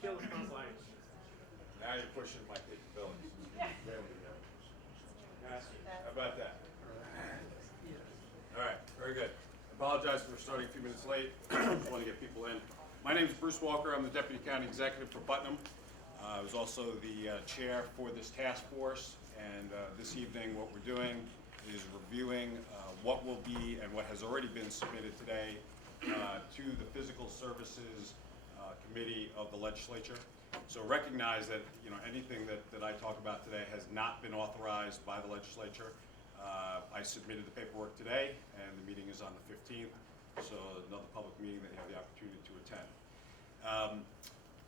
kill the front lines. Now you're pushing my capabilities. There we go. How about that? All right, very good. Apologize for starting a few minutes late. Just want to get people in. My name is Bruce Walker. I'm the Deputy County Executive for Putnam. I was also the chair for this task force, and this evening what we're doing is reviewing what will be and what has already been submitted today to the Physical Services Committee of the Legislature. So recognize that anything that I talk about today has not been authorized by the legislature. I submitted the paperwork today, and the meeting is on the 15th, so another public meeting that you have the opportunity to attend.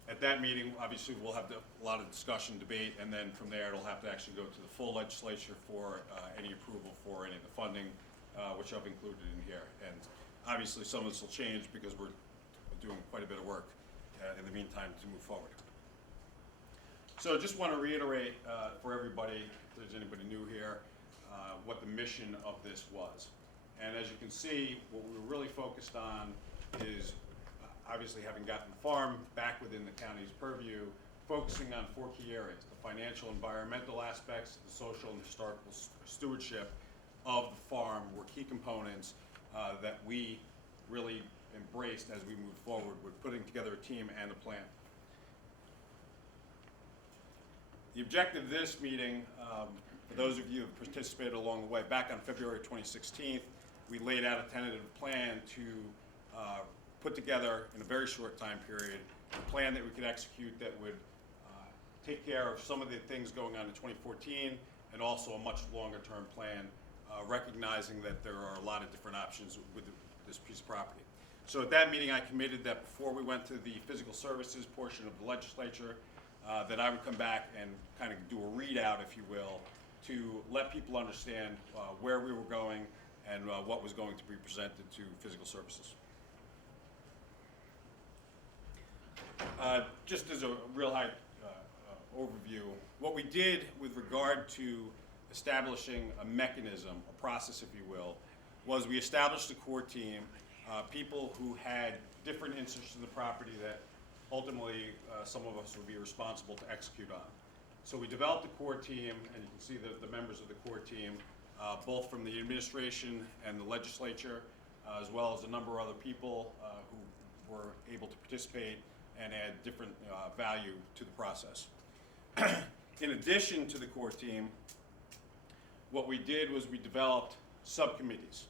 At that meeting, obviously, we'll have a lot of discussion, debate, and then from there, it'll have to actually go to the full legislature for any approval for any of the funding, which I've included in here. And obviously, some of this will change because we're doing quite a bit of work in the meantime to move forward. So just want to reiterate for everybody, if there's anybody new here, what the mission of this was. And as you can see, what we were really focused on is obviously having gotten the farm back within the county's purview, focusing on 4 key areas: the financial, environmental aspects, the social and historical stewardship of the farm were key components that we really embraced as we moved forward with putting together a team and a plan. The objective of this meeting, for those of you who have participated along the way, back on February 2016, we laid out a tentative plan to put together, in a very short time period, a plan that we could execute that would take care of some of the things going on in 2014, and also a much longer-term plan, recognizing that there are a lot of different options with this piece of property. So at that meeting, I committed that before we went to the physical services portion of the legislature, that I would come back and kind of do a readout, if you will, to let people understand where we were going and what was going to be presented to physical services. Just as a real high overview, what we did with regard to establishing a mechanism, a process, if you will, was we established a core team, people who had different interests in the property that ultimately some of us would be responsible to execute on. So we developed a core team, and you can see the members of the core team, both from the administration and the legislature, as well as a number of other people who were able to participate and add different value to the process. In addition to the core team, what we did was we developed subcommittees.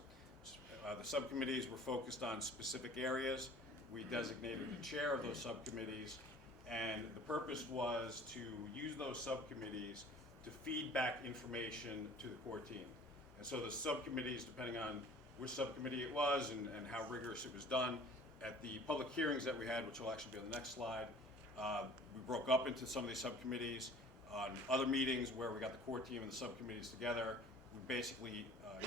The subcommittees were focused on specific areas. We designated the chair of those subcommittees, and the purpose was to use those subcommittees to feed back information to the core team. And so the subcommittees, depending on which subcommittee it was and how rigorous it was done, at the public hearings that we had, which will actually be on the next slide, we broke up into some of these subcommittees. On other meetings where we got the core team and the subcommittees together, we basically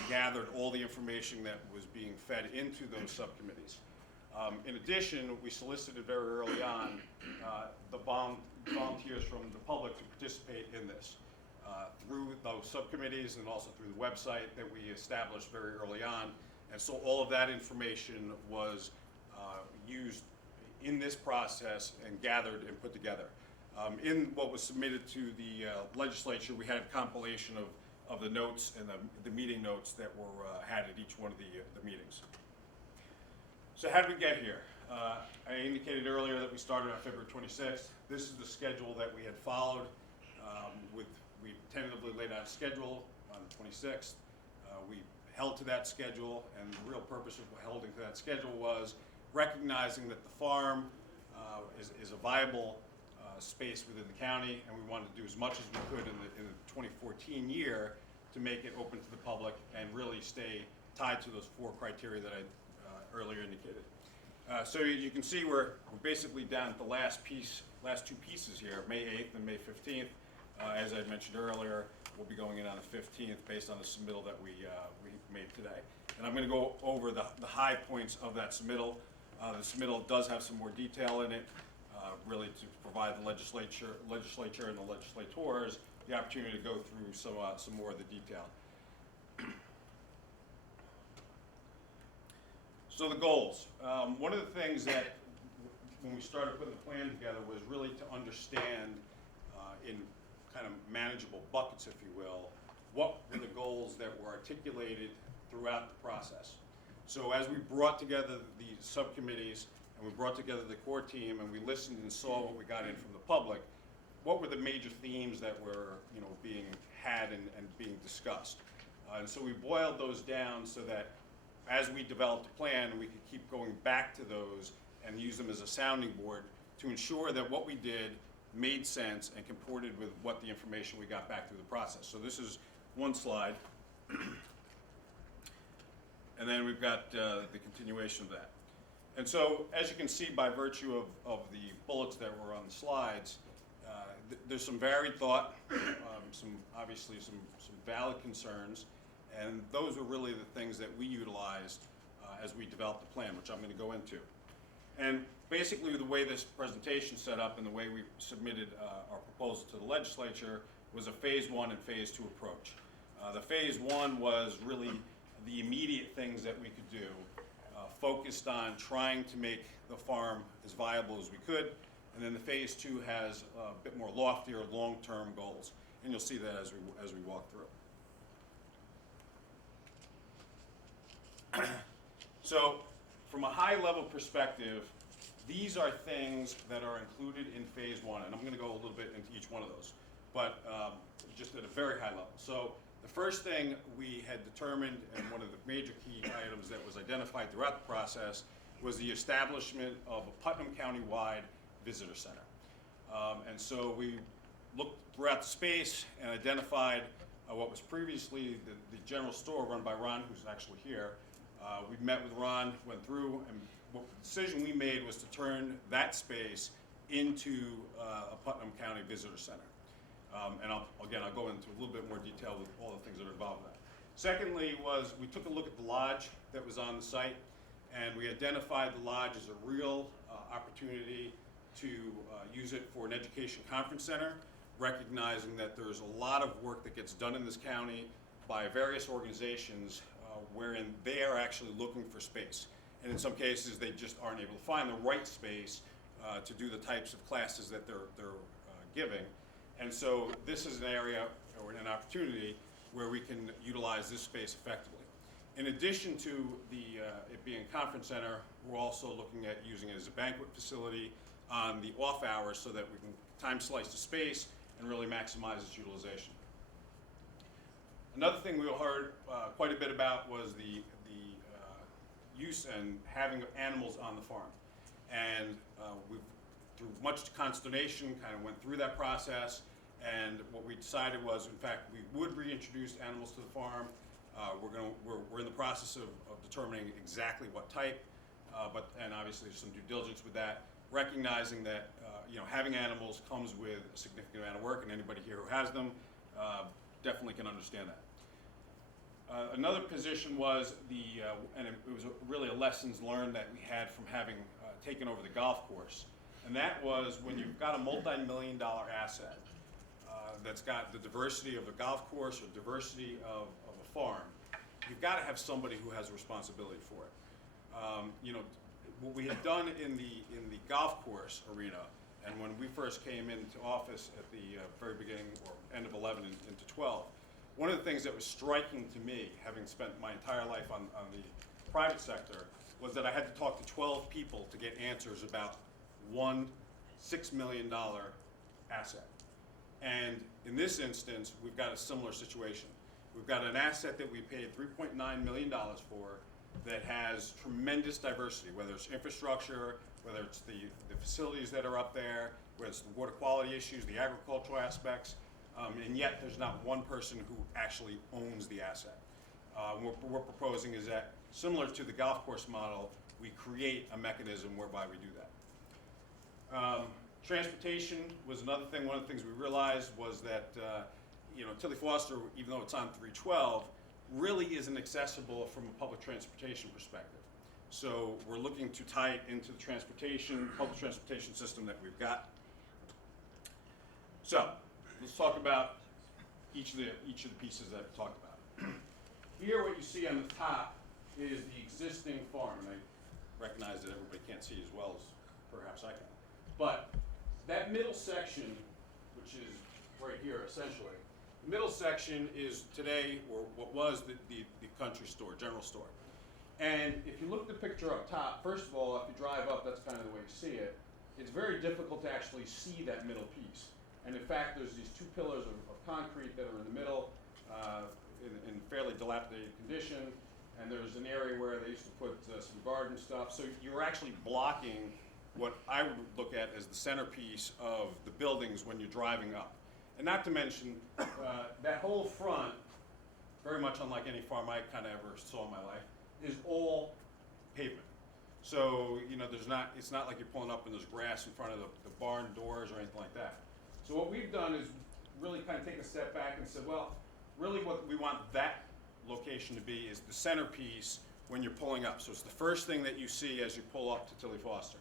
gathered all the information that was being fed into those subcommittees. In addition, we solicited very early on the volunteers from the public to participate in this through those subcommittees and also through the website that we established very early on. And so all of that information was used in this process and gathered and put together. In what was submitted to the legislature, we had a compilation of the notes and the meeting notes that were had at each one of the meetings. So how did we get here? I indicated earlier that we started on February 26th. This is the schedule that we had followed. We tentatively laid out a schedule on the 26th. We held to that schedule, and the real purpose of holding to that schedule was recognizing that the farm is a viable space within the county, and we wanted to do as much as we could in the 2014 year to make it open to the public and really stay tied to those 4 criteria that I earlier indicated. So you can see we're basically down at the last 2 pieces here, May 8th and May 15th. As I mentioned earlier, we'll be going in on the 15th based on the submittal that we made today. And I'm going to go over the high points of that submittal. The submittal does have some more detail in it, really to provide the legislature and the legislators the opportunity to go through some more of the detail. So the goals. One of the things that when we started putting the plan together was really to understand in kind of manageable buckets, if you will, what were the goals that were articulated throughout the process. So as we brought together the subcommittees and we brought together the core team and we listened and saw what we got in from the public, what were the major themes that were being had and being discussed. And so we boiled those down so that as we developed a plan, we could keep going back to those and use them as a sounding board to ensure that what we did made sense and comported with what the information we got back through the process. So this is one slide. And then we've got the continuation of that. And so as you can see by virtue of the bullets that were on the slides, there's some varied thought, obviously some valid concerns, and those were really the things that we utilized as we developed the plan, which I'm going to go into. And basically the way this presentation set up and the way we submitted our proposal to the legislature was a phase 1 and phase 2 approach. The phase 1 was really the immediate things that we could do, focused on trying to make the farm as viable as we could. And then the phase 2 has a bit more loftier long-term goals. And you'll see that as we walk through. So from a high-level perspective, these are things that are included in phase 1. And I'm going to go a little bit into each one of those, but just at a very high level. So the first thing we had determined, and one of the major key items that was identified throughout the process, was the establishment of a Putnam County-wide visitor center. And so we looked throughout the space and identified what was previously the general store run by Ron, who's actually here. We met with Ron, went through, and the decision we made was to turn that space into a Putnam County visitor center. And I'll go into a little bit more detail with all the things that are involved in that. Secondly was we took a look at the lodge that was on the site, and we identified the lodge as a real opportunity to use it for an education conference center, recognizing that there's a lot of work that gets done in this county by various organizations wherein they are actually looking for space. And in some cases, they just aren't able to find the right space to do the types of classes that they're giving. And so this is an area or an opportunity where we can utilize this space effectively. In addition to it being a conference center, we're also looking at using it as a banquet facility on the off hours so that we can time slice the space and really maximize its utilization. Another thing we heard quite a bit about was the use and having animals on the farm. And we've, through much consternation, kind of went through that process, and what we decided was, in fact, we would reintroduce animals to the farm. We're in the process of determining exactly what type, and obviously there's some due diligence with that, recognizing that having animals comes with a significant amount of work, and anybody here who has them definitely can understand that. Another position was and it was really a lessons learned that we had from having taken over the golf course, and that was when you've got a multi-million-dollar asset that's got the diversity of a golf course or diversity of a farm, you've got to have somebody who has responsibility for it. What we had done in the golf course arena, and when we first came into office at the very beginning or end of 11 into 12, one of the things that was striking to me, having spent my entire life on the private sector, was that I had to talk to 12 people to get answers about one $6 million asset. And in this instance, we've got a similar situation. We've got an asset that we paid $3.9 million for that has tremendous diversity, whether it's infrastructure, whether it's the facilities that are up there, whether it's the water quality issues, the agricultural aspects, and yet there's not one person who actually owns the asset. What we're proposing is that, similar to the golf course model, we create a mechanism whereby we do that. Transportation was another thing. One of the things we realized was that Tilly Foster, even though it's on 312, really isn't accessible from a public transportation perspective. So we're looking to tie it into the public transportation system that we've got. So let's talk about each of the pieces that I've talked about. Here, what you see on the top is the existing farm, and I recognize that everybody can't see as well as perhaps I can. But that middle section, which is right here essentially, the middle section is today, or what was the country store, general store. And if you look at the picture up top, first of all, if you drive up, that's kind of the way you see it. It's very difficult to actually see that middle piece. And in fact, there's these two pillars of concrete that are in the middle, in fairly dilapidated condition. And there's an area where they used to put some garden stuff. So you're actually blocking what I would look at as the centerpiece of the buildings when you're driving up. And not to mention, that whole front, very much unlike any farm I kind of ever saw in my life, is all pavement. So, you know, it's not like you're pulling up and there's grass in front of the barn doors or anything like that. So what we've done is really kind of take a step back and said, well, really what we want that location to be is the centerpiece when you're pulling up. So it's the first thing that you see as you pull up to Tilly Foster.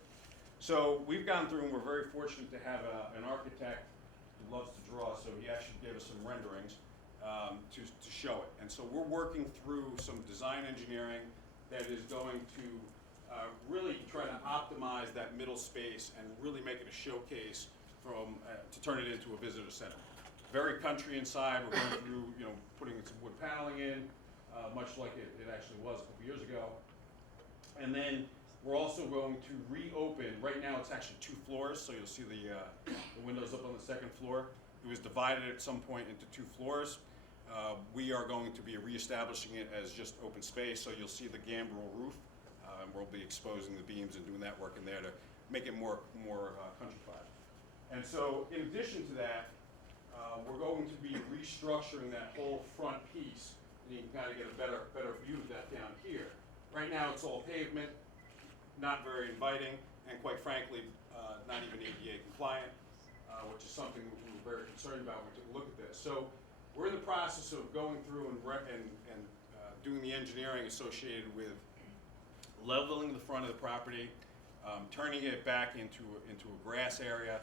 So we've gone through, and we're very fortunate to have an architect who loves to draw, so he actually gave us some renderings to show it. And so we're working through some design engineering that is going to really try to optimize that middle space and really make it a showcase to turn it into a visitor center. Very country inside. We're going through, you know, putting some wood paneling in, much like it actually was a couple years ago. And then we're also going to reopen. Right now, it's actually 2 floors, so you'll see the windows up on the 2nd floor. It was divided at some point into 2 floors. We are going to be reestablishing it as just open space, so you'll see the gambrel roof. And we'll be exposing the beams and doing that work in there to make it more countrified. And so, in addition to that, we're going to be restructuring that whole front piece, and you can kind of get a better view of that down here. Right now, it's all pavement, not very inviting, and quite frankly, not even ADA compliant, which is something we were very concerned about when we took a look at this. So we're in the process of going through and doing the engineering associated with leveling the front of the property, turning it back into a grass area,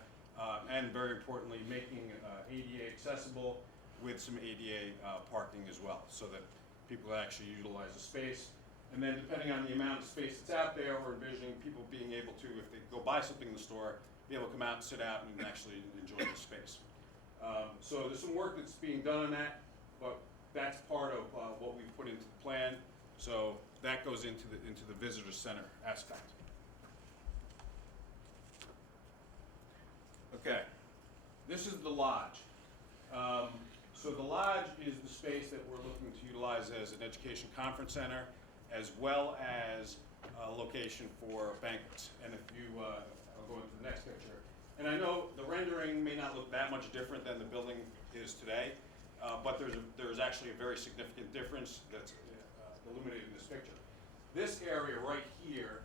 and very importantly, making ADA accessible with some ADA parking as well, so that people actually utilize the space. And then depending on the amount of space that's out there, we're envisioning people being able to, if they go buy something in the store, be able to come out and sit out and actually enjoy the space. So there's some work that's being done on that, but that's part of what we've put into the plan. So that goes into the visitor center aspect. Okay, this is the lodge. So the lodge is the space that we're looking to utilize as an education conference center, as well as a location for banquets. And if you, I'll go into the next picture. And I know the rendering may not look that much different than the building is today, but there's actually a very significant difference that's illuminated in this picture. This area right here,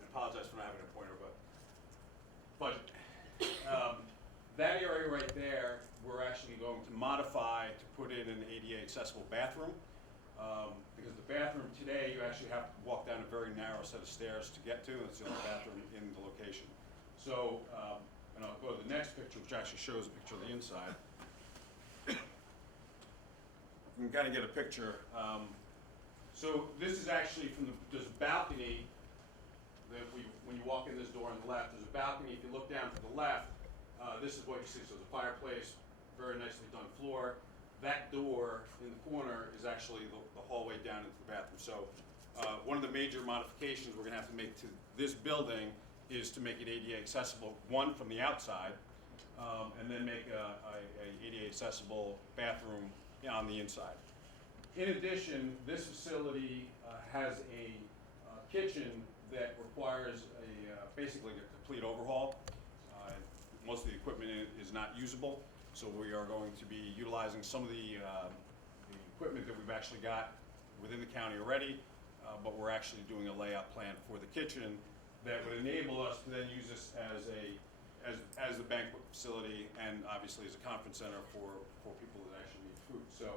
I apologize for not having a pointer, but budget. That area right there, we're actually going to modify to put in an ADA accessible bathroom. Because the bathroom today, you actually have to walk down a very narrow set of stairs to get to. It's the only bathroom in the location. So, and I'll go to the next picture, which actually shows a picture of the inside. You can kind of get a picture. So this is actually there's a balcony that when you walk in this door on the left, there's a balcony. If you look down to the left, this is what you see. So there's a fireplace, very nicely done floor. That door in the corner is actually the hallway down into the bathroom. So one of the major modifications we're going to have to make to this building is to make it ADA accessible, one, from the outside, and then make a ADA accessible bathroom on the inside. In addition, this facility has a kitchen that requires basically a complete overhaul. Most of the equipment is not usable, so we are going to be utilizing some of the equipment that we've actually got within the county already, but we're actually doing a layout plan for the kitchen that would enable us to then use this as the banquet facility and obviously as a conference center for people that actually need food. So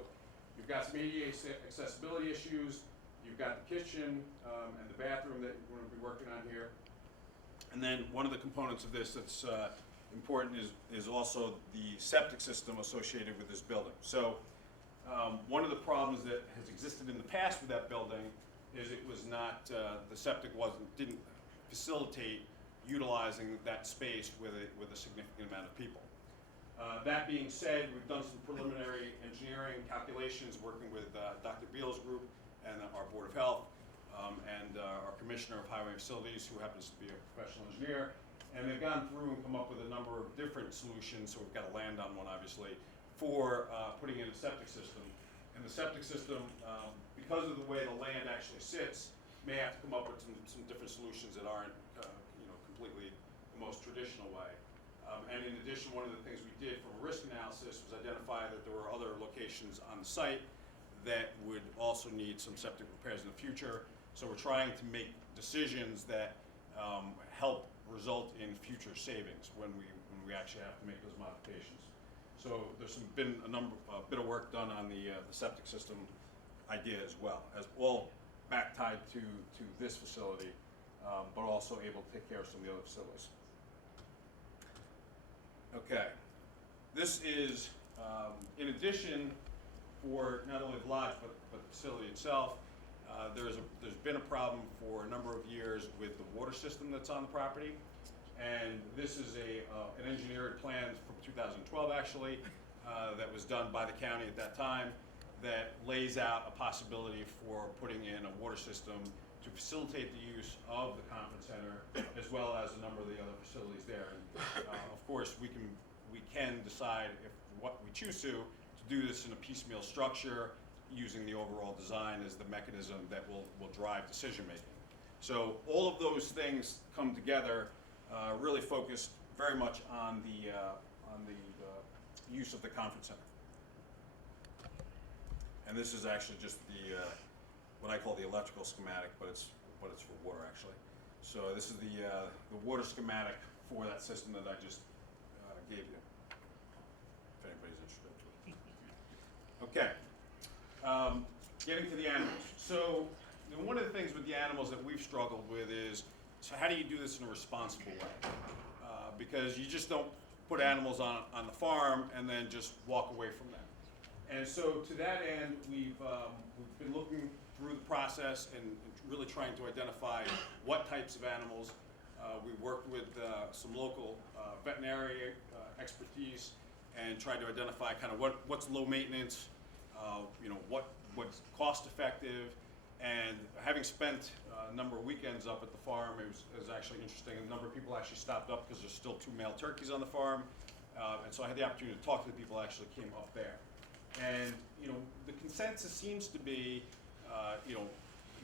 you've got some ADA accessibility issues, you've got the kitchen and the bathroom that we're going to be working on here. And then one of the components of this that's important is also the septic system associated with this building. So one of the problems that has existed in the past with that building is it was not, the septic didn't facilitate utilizing that space with a significant amount of people. That being said, we've done some preliminary engineering calculations working with Dr. Beal's group and our Board of Health and our Commissioner of Highway Facilities, who happens to be a professional engineer. And they've gone through and come up with a number of different solutions, so we've got to land on one, obviously, for putting in a septic system. And the septic system, because of the way the land actually sits, may have to come up with some different solutions that aren't completely the most traditional way. And in addition, one of the things we did from a risk analysis was identify that there were other locations on the site that would also need some septic repairs in the future. So we're trying to make decisions that help result in future savings when we actually have to make those modifications. So there's been a bit of work done on the septic system idea as well, as all back tied to this facility, but also able to take care of some of the other facilities. Okay, this is in addition for not only the lodge but the facility itself. There's been a problem for a number of years with the water system that's on the property, and this is an engineered plan from 2012 actually that was done by the county at that time that lays out a possibility for putting in a water system to facilitate the use of the conference center as well as a number of the other facilities there. And of course, we can decide if what we choose to do this in a piecemeal structure, using the overall design as the mechanism that will drive decision making. So all of those things come together, really focused very much on the use of the conference center. And this is actually just the what I call the electrical schematic, but it's for water actually. So this is the water schematic for that system that I just gave you, if anybody's interested. Okay. Getting to the animals. So one of the things with the animals that we've struggled with is, so how do you do this in a responsible way? Because you just don't put animals on the farm and then just walk away from them. And so to that end, we've been looking through the process and really trying to identify what types of animals. We worked with some local veterinary expertise and tried to identify kind of what's low maintenance, what's cost effective. And having spent a number of weekends up at the farm, it was actually interesting. A number of people actually stopped up because there's still 2 male turkeys on the farm. And so I had the opportunity to talk to the people who actually came up there. And the consensus seems to be,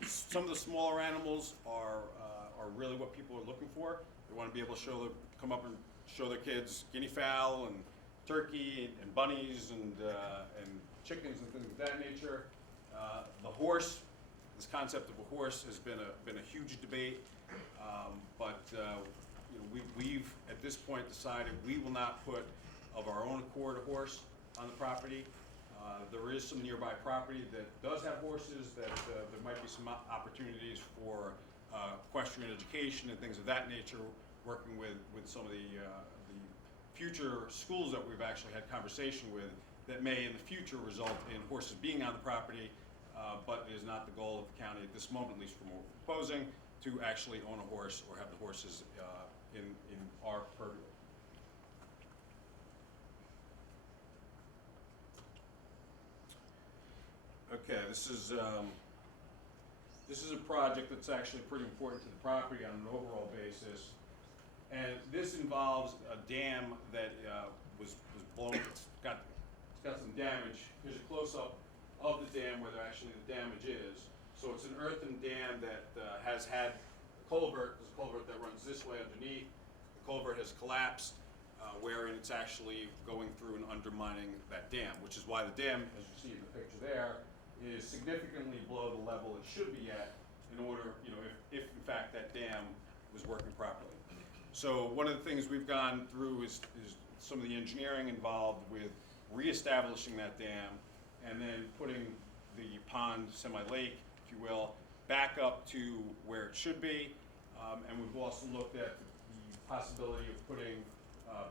some of the smaller animals are really what people are looking for. They want to be able to come up and show their kids guinea fowl and turkey and bunnies and chickens and things of that nature. The horse, this concept of a horse has been a huge debate, but we've at this point decided we will not put of our own accord a horse on the property. There is some nearby property that does have horses that there might be some opportunities for equestrian education and things of that nature, working with some of the future schools that we've actually had conversation with that may in the future result in horses being on the property, but it is not the goal of the county at this moment, at least from what we're proposing, to actually own a horse or have the horses in our purview. Okay, this is a project that's actually pretty important to the property on an overall basis, and this involves a dam that was blown. It's got some damage. Here's a close-up of the dam where actually the damage is. So it's an earthen dam that has had a culvert. There's a culvert that runs this way underneath. The culvert has collapsed, wherein it's actually going through and undermining that dam, which is why the dam, as you see in the picture there, is significantly below the level it should be at in order, if in fact that dam was working properly. So one of the things we've gone through is some of the engineering involved with reestablishing that dam and then putting the pond, semi-lake, if you will, back up to where it should be. And we've also looked at the possibility of putting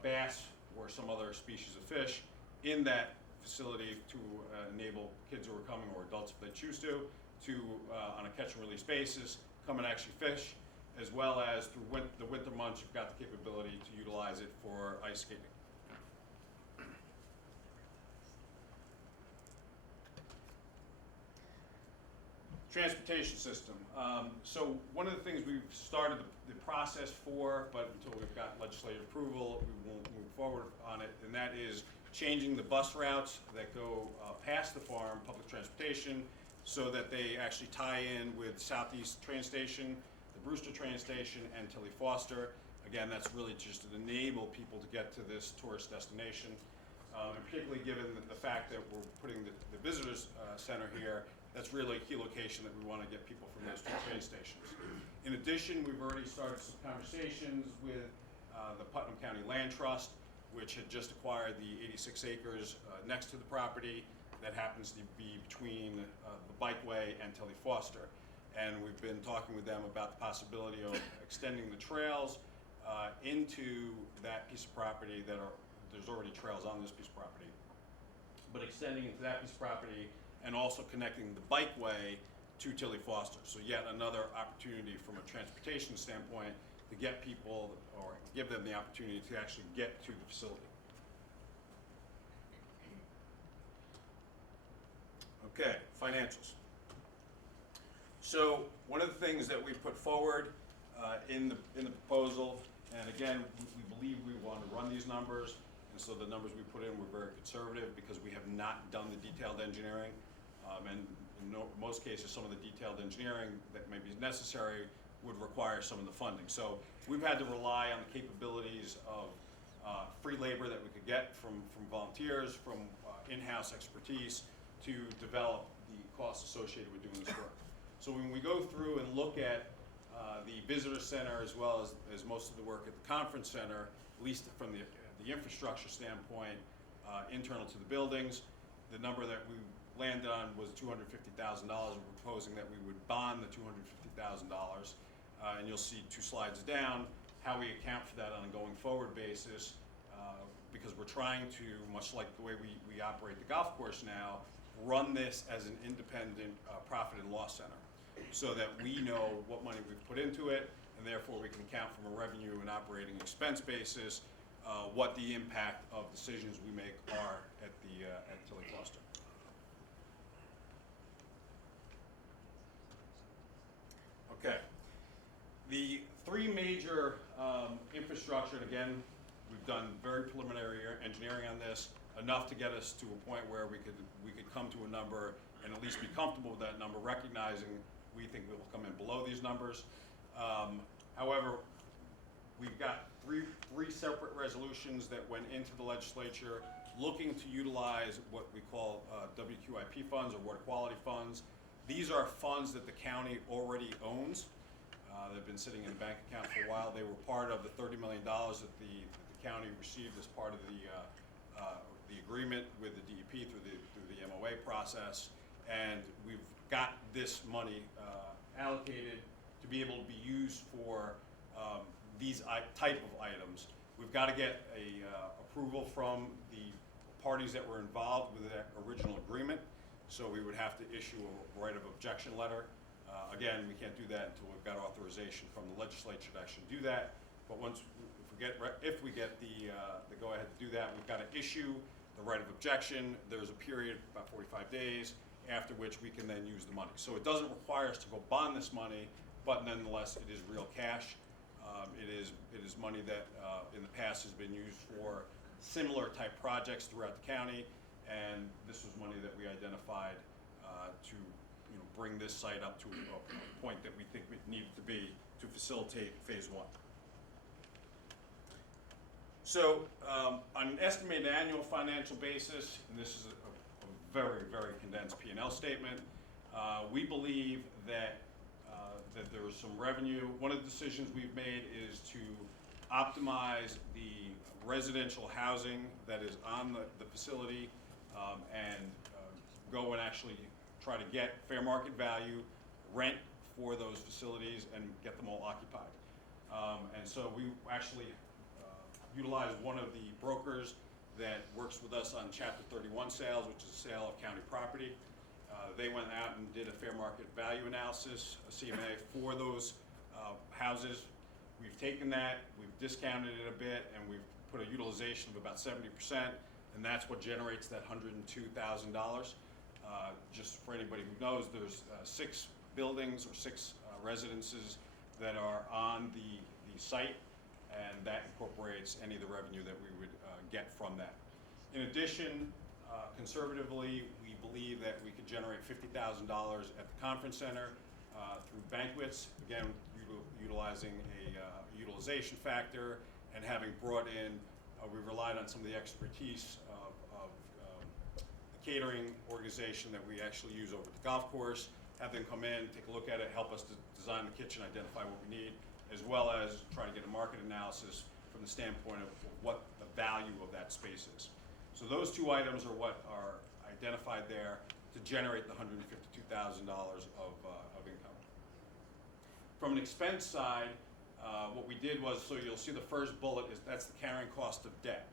bass or some other species of fish in that facility to enable kids who are coming, or adults if they choose to on a catch and release basis, come and actually fish, as well as through the winter months, you've got the capability to utilize it for ice skating. Transportation system. So one of the things we've started the process for, but until we've got legislative approval, we won't move forward on it, and that is changing the bus routes that go past the farm, public transportation, so that they actually tie in with Southeast train station, the Brewster train station, and Tilly Foster. Again, that's really just to enable people to get to this tourist destination. And particularly given the fact that we're putting the visitors center here, that's really a key location that we want to get people from those two train stations. In addition, we've already started some conversations with the Putnam County Land Trust, which had just acquired the 86 acres next to the property that happens to be between the Bikeway and Tilly Foster. And we've been talking with them about the possibility of extending the trails into that piece of property there's already trails on this piece of property, but extending into that piece of property and also connecting the Bikeway to Tilly Foster. So yet another opportunity from a transportation standpoint to get people, or give them the opportunity to actually get to the facility. Okay, financials. So one of the things that we put forward in the proposal, and again, we believe we want to run these numbers, and so the numbers we put in were very conservative because we have not done the detailed engineering, and in most cases, some of the detailed engineering that may be necessary would require some of the funding. So we've had to rely on the capabilities of free labor that we could get from volunteers, from in-house expertise to develop the costs associated with doing this work. So when we go through and look at the visitor center as well as most of the work at the conference center, at least from the infrastructure standpoint, internal to the buildings, the number that we landed on was $250,000. We're proposing that we would bond the $250,000, and you'll see 2 slides down how we account for that on a going forward basis, because we're trying to, much like the way we operate the golf course now, run this as an independent profit and loss center, so that we know what money we've put into it, and therefore we can count from a revenue and operating expense basis what the impact of decisions we make are at Tilly Foster. Okay. The 3 major infrastructure, and again, we've done very preliminary engineering on this, enough to get us to a point where we could come to a number and at least be comfortable with that number, recognizing we think we will come in below these numbers. However, we've got three separate resolutions that went into the legislature looking to utilize what we call WQIP funds, or water quality funds. These are funds that the county already owns. They've been sitting in the bank account for a while. They were part of the $30 million that the county received as part of the agreement with the DEP through the MOA process, and we've got this money allocated to be able to be used for these type of items. We've got to get a approval from the parties that were involved with that original agreement, so we would have to issue a right of objection letter. Again, we can't do that until we've got authorization from the legislature to actually do that. But if we get the go ahead to do that, we've got to issue the right of objection. There's a period, about 45 days, after which we can then use the money. So it doesn't require us to go bond this money, but nonetheless, it is real cash. It is money that in the past has been used for similar type projects throughout the county, and this was money that we identified to bring this site up to a point that we think it needed to be to facilitate phase 1. So on an estimated annual financial basis, and this is a very, very condensed P&L statement, we believe that there is some revenue. One of the decisions we've made is to optimize the residential housing that is on the facility and go and actually try to get fair market value rent for those facilities and get them all occupied. And so we actually utilized one of the brokers that works with us on Chapter 31 sales, which is a sale of county property. They went out and did a fair market value analysis, a CMA, for those houses. We've taken that, we've discounted it a bit, and we've put a utilization of about 70%, and that's what generates that $102,000. Just for anybody who knows, there's 6 buildings or 6 residences that are on the site, and that incorporates any of the revenue that we would get from that. In addition, conservatively, we believe that we could generate $50,000 at the conference center through banquets, again, utilizing a utilization factor, and having brought in, we relied on some of the expertise of the catering organization that we actually use over at the golf course, have them come in, take a look at it, help us to design the kitchen, identify what we need, as well as try to get a market analysis from the standpoint of what the value of that space is. So those 2 items are what are identified there to generate the $152,000 of income. From an expense side, what we did was, so you'll see the first bullet is that's the carrying cost of debt.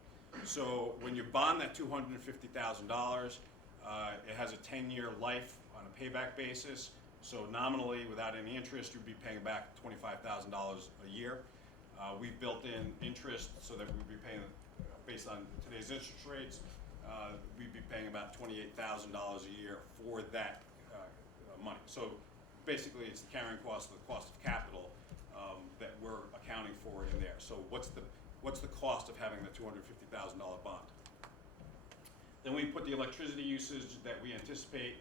So when you bond that $250,000, it has a 10-year life on a payback basis. So nominally, without any interest, you'd be paying back $25,000 a year. We've built in interest so that we'd be paying, based on today's interest rates, we'd be paying about $28,000 a year for that money. So basically, it's the carrying cost of the cost of capital that we're accounting for in there. So what's the cost of having the $250,000 bond? Then we put the electricity usage that we anticipate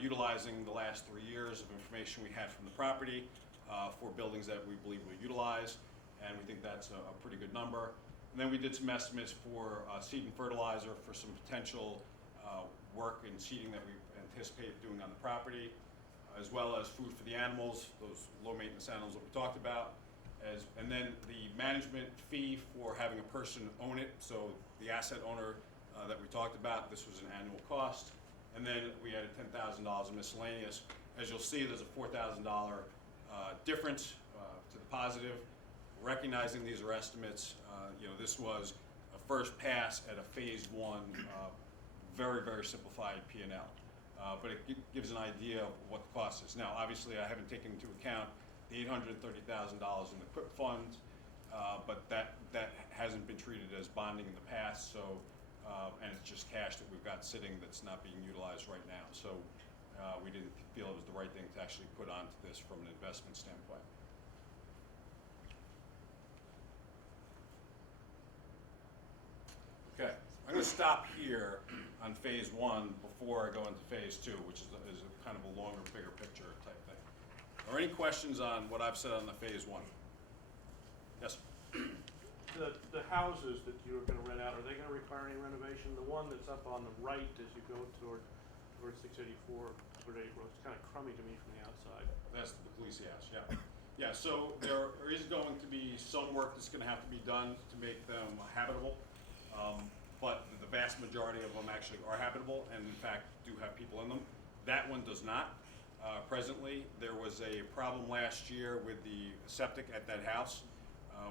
utilizing the last 3 years of information we had from the property for buildings that we believe we'll utilize, and we think that's a pretty good number. And then we did some estimates for seed and fertilizer for some potential work in seeding that we anticipate doing on the property, as well as food for the animals, those low maintenance animals that we talked about. And then the management fee for having a person own it, so the asset owner that we talked about, this was an annual cost. And then we added $10,000 in miscellaneous. As you'll see, there's a $4,000 difference to the positive. Recognizing these are estimates, this was a first pass at a phase 1, very, very simplified P&L. But it gives an idea of what the cost is. Now, obviously, I haven't taken into account the $830,000 in the QIP fund, but that hasn't been treated as bonding in the past, so, and it's just cash that we've got sitting that's not being utilized right now. So we didn't feel it was the right thing to actually put onto this from an investment standpoint. Okay, I'm going to stop here on phase 1 before I go into phase 2, which is a kind of a longer, bigger picture type thing. Are any questions on what I've said on the phase 1? Yes? The houses that you are going to rent out, are they going to require any renovation? The one that's up on the right as you go toward 684, toward 8 Road, it's kind of crummy to me from the outside. That's the police house, yeah. Yeah, so there is going to be some work that's going to have to be done to make them habitable. But the vast majority of them actually are habitable and in fact do have people in them. That one does not. Presently, there was a problem last year with the septic at that house.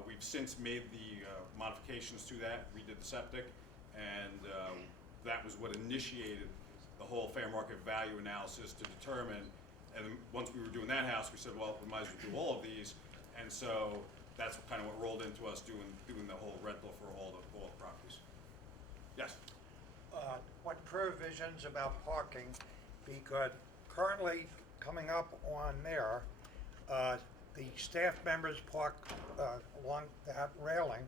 We've since made the modifications to that, redid the septic, and that was what initiated the whole fair market value analysis to determine, and once we were doing that house, we said, well, we might as well do all of these, and so that's what rolled into us doing the whole rental for all the properties. Yes? What provisions about parking, because currently coming up on there, the staff members park along that railing.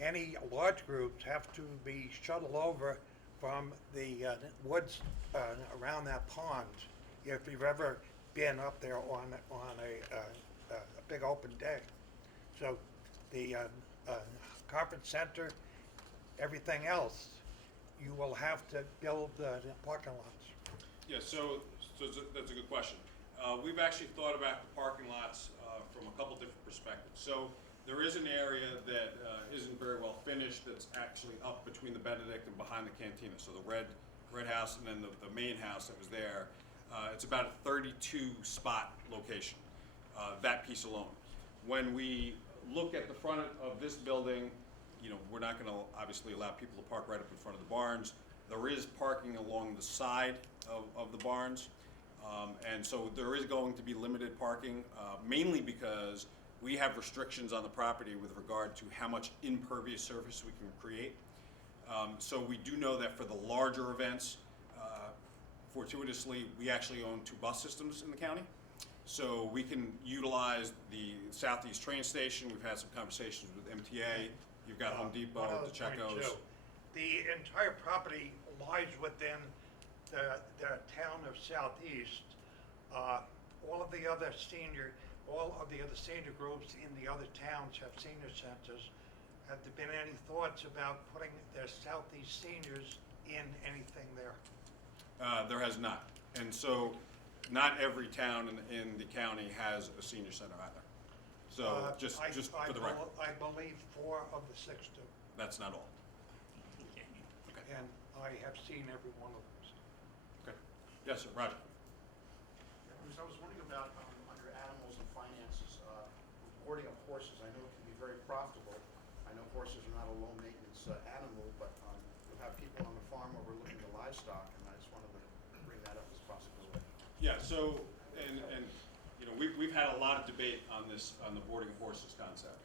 Any large groups have to be shuttled over from the woods around that pond. If you've ever been up there on a big open day. So the conference center, everything else, you will have to build parking lots. Yeah, so that's a good question. We've actually thought about the parking lots from a couple different perspectives. So there is an area that isn't very well finished that's actually up between the Benedict and behind the cantina. So the red house and then the main house that was there, it's about a 32 spot location, that piece alone. When we look at the front of this building, we're not going to obviously allow people to park right up in front of the barns. There is parking along the side of the barns. And so there is going to be limited parking, mainly because we have restrictions on the property with regard to how much impervious surface we can create. So we do know that for the larger events, fortuitously, we actually own 2 bus systems in the county. So we can utilize the Southeast train station. We've had some conversations with MTA. You've got Home Depot, One other point, DeCecco's. too. The entire property lies within the town of Southeast. All of the other senior groups in the other towns have senior centers. Have there been any thoughts about putting the Southeast seniors in anything there? There has not. And so not every town in the county has a senior center either. So just for the record, I believe 4 of the 6 do, that's not all. and I have seen every one of them. Okay. Yes, sir, Roger. Bruce, I was wondering about, under animals and finances, boarding of horses. I know it can be very profitable. I know horses are not a low-maintenance animal, but you'll have people on the farm overlooking the livestock, and I just wanted to bring that up as a possibility. Yeah, so, and you know, we've had a lot of debate on this, on the boarding of horses concept.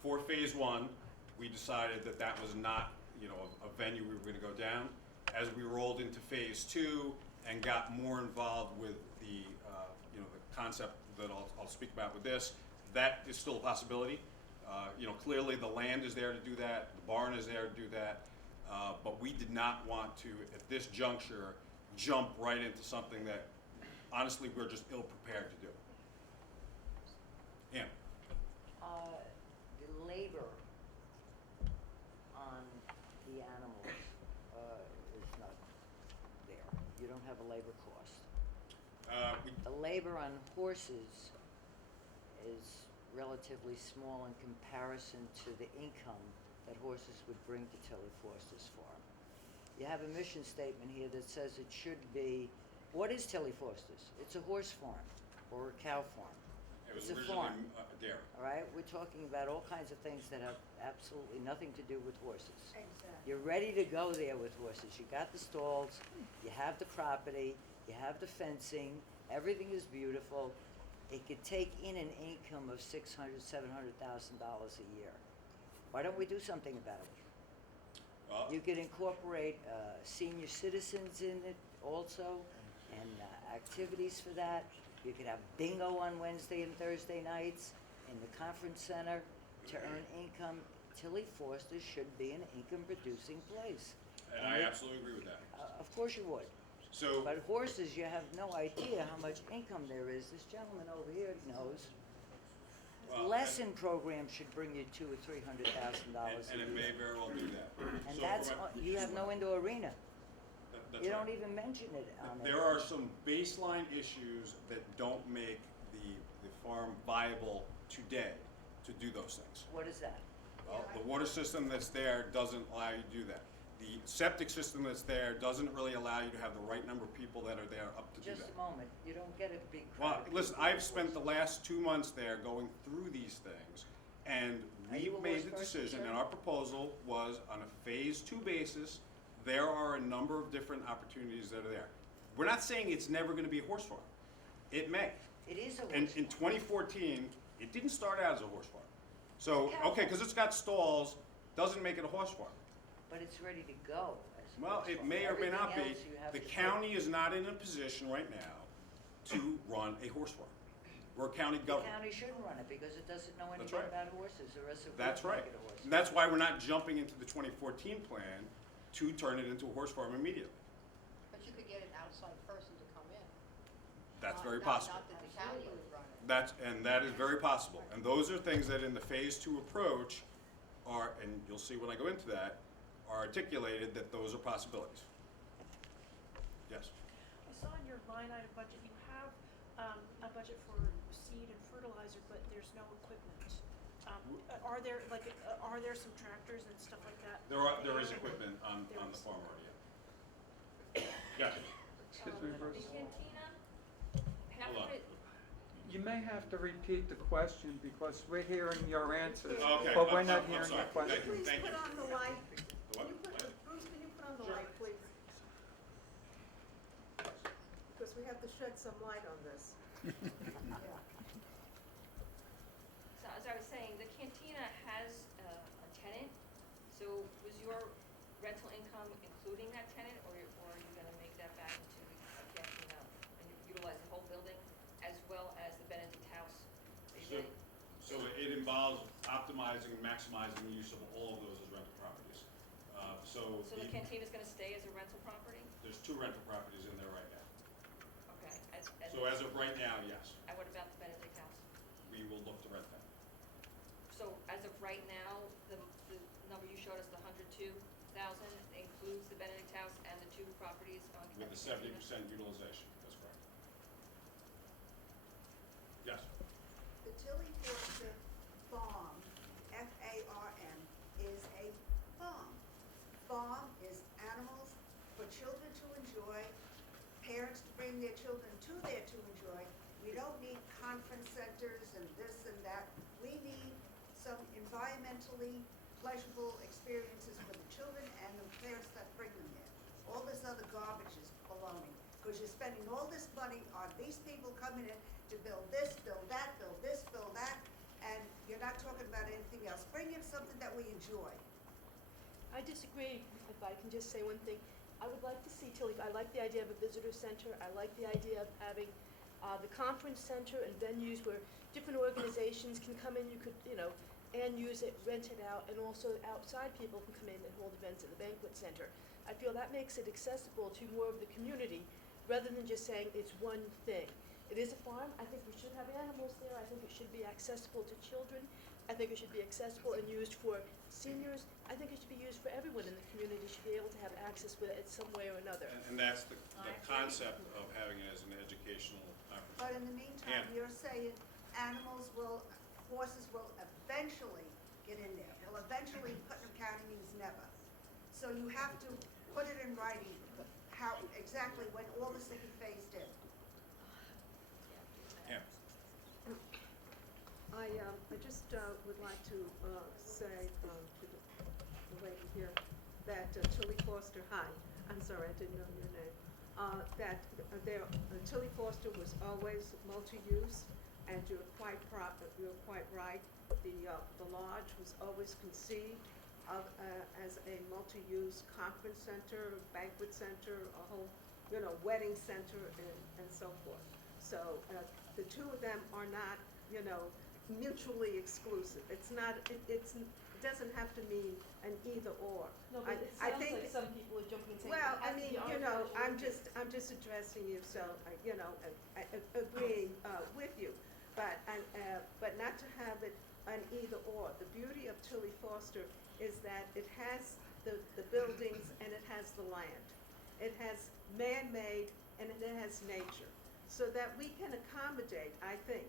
For phase 1, we decided that that was not, you know, a venue we were gonna go down. As we rolled into phase 2 and got more involved with the, you know, the concept that I'll speak about with this, that is still a possibility. You know, clearly the land is there to do that, the barn is there to do that, but we did not want to, at this juncture, jump right into something that honestly we're just ill-prepared to do. Ann? The labor on the animals is not there. You don't have a labor cost. The labor on horses is relatively small in comparison to the income that horses would bring to Tilly Foster's farm. You have a mission statement here that says it should be, what is Tilly Foster's? It's a horse farm or a cow farm. It was It's a originally farm. a dairy. All right, we're talking about all kinds of things that have absolutely nothing to do with horses. You're ready to go there with horses. You got the stalls, you have the property, you have the fencing, everything is beautiful. It could take in an income of $600,000, $700,000 a year. Why don't we do something about it? Well, You could incorporate senior citizens in it also, and activities for that. You could have bingo on Wednesday and Thursday nights in the conference center to earn income. Tilly Foster should be an income-producing place. and I absolutely agree with that. Of course you would. So, But horses, you have no idea how much income there is. This gentleman over here knows. well, Lesson program should bring you $200,000 or $300,000 and a it may year. very well do that. And So that's, from a- you have no indoor arena. that's You right. don't even mention it on it. There are some baseline issues that don't make the farm viable today to do those things. What is that? Well, the water system that's there doesn't allow you to do that. The septic system that's there doesn't really allow you to have the right number of people that are there up to do Just that. a moment, you don't get a big crowd. Well, of listen, people I've at spent the horses. last 2 months there going through these things, and Are you we've a made horse the person, decision, sir? and our proposal was on a phase 2 basis, there are a number of different opportunities that are there. We're not saying it's never gonna be a horse farm. It may. It is a horse And in farm. 2014, it didn't start out as a horse farm. So, Cow okay, because it's got stalls, doesn't make it a horse farm. But it's ready to go as a Well, horse it farm. may or may not be. Everything else you have The to do. county is not in a position right now to run a horse farm. We're a county The government. county shouldn't run it because it doesn't know That's anything right. about horses, or else it would That's right. make it a horse And farm. that's why we're not jumping into the 2014 plan to turn it into a horse farm immediately. But you could get an outside person to come in. That's Not- very not- possible. Not that the county would run it. That is very possible. And those are things that in the phase 2 approach are, and you'll see when I go into that, are articulated that those are possibilities. Yes. I saw in your line item budget, you have a budget for seed and fertilizer, but there's no equipment. Are there some tractors and stuff like that? There is equipment on There the is. farm already. Yes. Excuse me, Bruce. The cantina, Hold on. half of it, You may have to repeat the question because we're hearing your answers, Okay. but we're I'm not sorry. hearing the Thank question. you. please Thank you. put on the light. The what? Can you put, Bruce, can you put on the light, please? Because we have to shed some light on this. rental income including that tenant, or are you gonna make that back into, again, and you utilize the whole building as well as the Benedict House? Are you So, getting- so it involves optimizing and maximizing the use of all of those as rental properties. So So the canteen is gonna stay as a rental property? there's 2 rental properties in there right now. Okay. So as of right now, yes, And what about the Benedict House? we will look to rent that. So as of right now, the number you showed us, the 102,000, includes the Benedict House and the 2 properties on. With the 70% utilization, that's correct. Yes. The Tilly Forster Farm, F-A-R-M, is a farm. Farm is animals for children to enjoy, parents to bring their children to there to enjoy. We don't need conference centers and this and that. We need some environmentally pleasurable experiences for the children and the parents that bring them there. All this other garbage is baloney, because you're spending all this money on these people coming in to build this, build that, build this, build that, and you're not talking about anything else. Bring in something that we enjoy. I disagree, if I can just say one thing. I would like to see Tilly, I like the idea of a visitor center. I like the idea of having the conference center and venues where different organizations can come in, you could, and use it, rent it out, and also outside people can come in and hold events at the banquet center. I feel that makes it accessible to more of the community, rather than just saying it's one thing. It is a farm. I think we should have animals there. I think it should be accessible to children. I think it should be accessible and used for seniors. I think it should be used for everyone in the community, should be able to have access with it some way or another. And that's the concept of having it as an educational conference. But in the meantime, Yeah. you're saying horses will eventually get in there. Well, eventually, Putnam County means never. So you have to put it in writing, how, exactly when all this will be phased in. Yeah. I just would like to say to the lady here that Tilly Foster, hi, I'm sorry, I didn't know your name, that Tilly Foster was always multi-use, and you're quite right. The lodge was always conceived as a multi-use conference center, banquet center, a whole, wedding center, and so forth. So the 2 of them are not, mutually exclusive. It's not, it doesn't have to mean an either or. No, but it I sounds think, like some people are jumping and saying. well, it I has to mean, be artificial. I'm just addressing you, so, agreeing with you. But not to have it an either or. The beauty of Tilly Foster is that it has the buildings and it has the land. It has man-made and it has nature. So that we can accommodate, I think,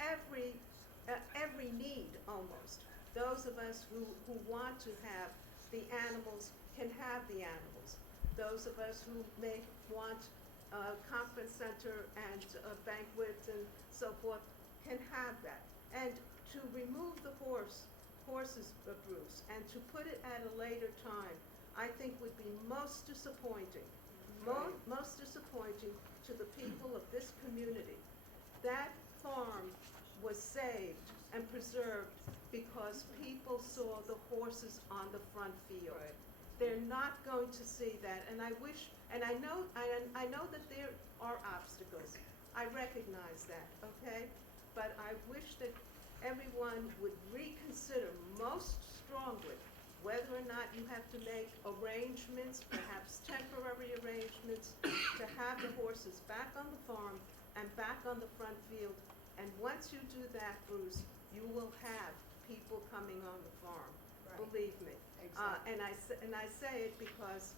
every need almost. Those of us who want to have the animals can have the animals. Those of us who may want a conference center and banquets and so forth can have that. And to remove the horses, Bruce, and to put it at a later time, I think would be most disappointing. Most disappointing to the people of this community. That farm was saved and preserved because people saw the horses on the front field. Right. They're not going to see that, and I wish, and I know that there are obstacles. I recognize that, okay? But I wish that everyone would reconsider most strongly whether or not you have to make arrangements, perhaps temporary arrangements, to have the horses back on the farm and back on the front field. And once you do that, Bruce, you will have people coming on the farm. Right. Believe me. Exactly. And I say it because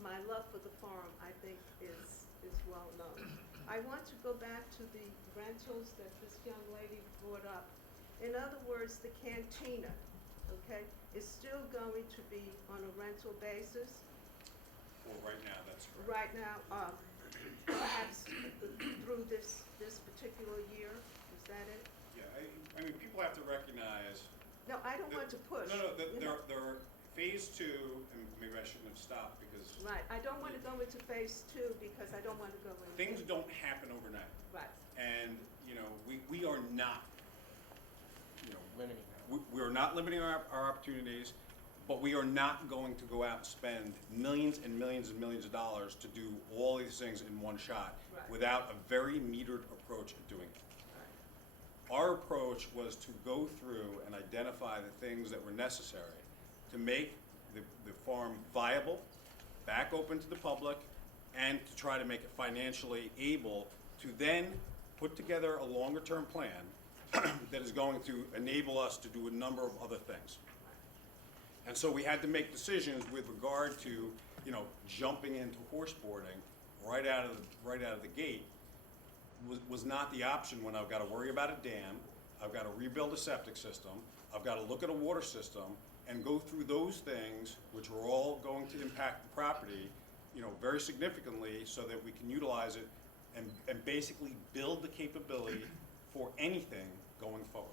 my love for the farm, I think, is well known. I want to go back to the rentals that this young lady brought up. In other words, the cantina, okay, is still going to be on a rental basis. Well, right now, that's correct. Right now, perhaps through this particular year, is that it? Yeah, I mean, people have to recognize. No, I don't want to push. No, you know. there are phase 2, and maybe I shouldn't have stopped because. Right, I don't want to go into phase 2 because I don't want to go into. Things don't happen overnight. Right. And, we are not, limiting. We're not limiting our opportunities. But we are not going to go out and spend millions and millions and millions of dollars to do all these things in one shot Right. without a very metered approach of doing it. Our approach was to go through and identify the things that were necessary to make the farm viable, back open to the public, and to try to make it financially able to then put together a longer-term plan that is going to enable us to do a number of other things. And so we had to make decisions with regard to, you know, jumping into horse boarding right out of the gate was not the option when I've got to worry about a dam, I've got to rebuild a septic system, I've got to look at a water system, and go through those things, which are all going to impact the property, you know, very significantly, so that we can utilize it and basically build the capability for anything going forward.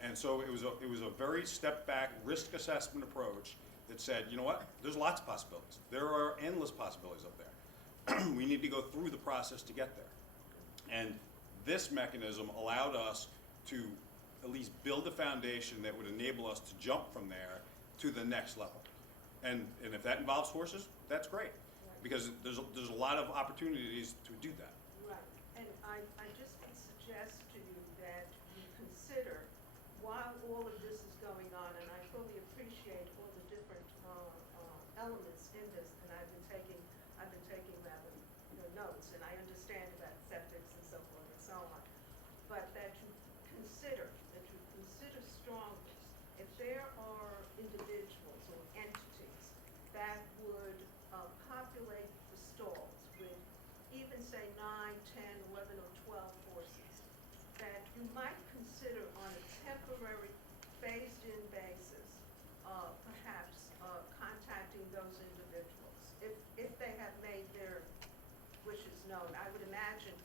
And so it was a very step-back risk assessment approach that said, you know what, there's lots of possibilities. There are endless possibilities up there. We need to go through the process to get there. And this mechanism allowed us to at least build a foundation that would enable us to jump from there to the next level. And if that involves horses, that's great, because there's a lot of opportunities to do that. Right, and I just would suggest to you that you consider, while all of this is going on, and I fully appreciate all the different elements in this, and I've been taking rather, you know, notes, and I understand about septics and so forth and so on, but that you consider strongly, if there are individuals or entities that would populate the stalls with even say 9, 10, 11, or 12 horses, that you might consider on a temporary, phased-in basis, perhaps contacting those individuals if they have made their wishes known. I would imagine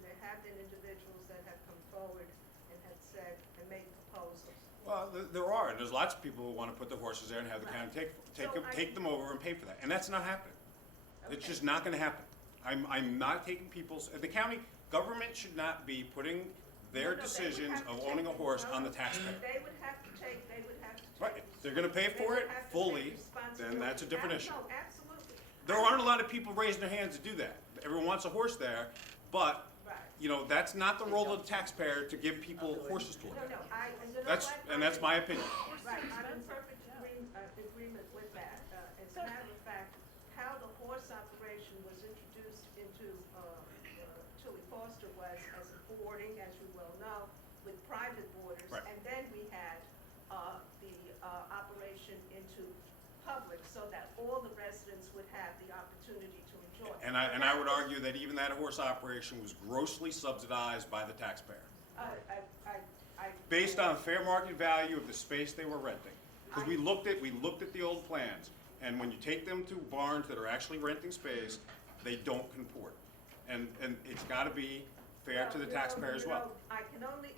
there have been individuals that have come forward and have said and made proposals. Well, there are, and there's lots of people who want to put their horses there and have the county take them over and pay for that, and that's not happening. It's Okay. just not going to happen. I'm not taking people's, the county government should not be putting their No, they would decisions have to of take owning a it. horse No, on the no, taxpayer. They would have to take. Right, if they're going to pay for it fully, then that's a different issue. No, absolutely. There aren't a lot of people raising their hands to do that. Everyone wants a horse there, but, Right. you know, that's not the role of the taxpayer to give people horses to look No, at. no, and you know That's, what? and that's my opinion. Right, I'm in perfect agreement with that. As a matter of fact, how the horse operation was introduced into Tilly Foster was as a boarding, as you well know, with private boarders. Right. And then we had the operation into public, so that all the residents would have the opportunity to enjoy. And I would argue that even that horse operation was grossly subsidized by the taxpayer, based on fair market value of the space they were renting. Because we looked at the old plans, and when you take them to barns that are actually renting space, they don't comport. And it's gotta be fair to the taxpayer as well. I can only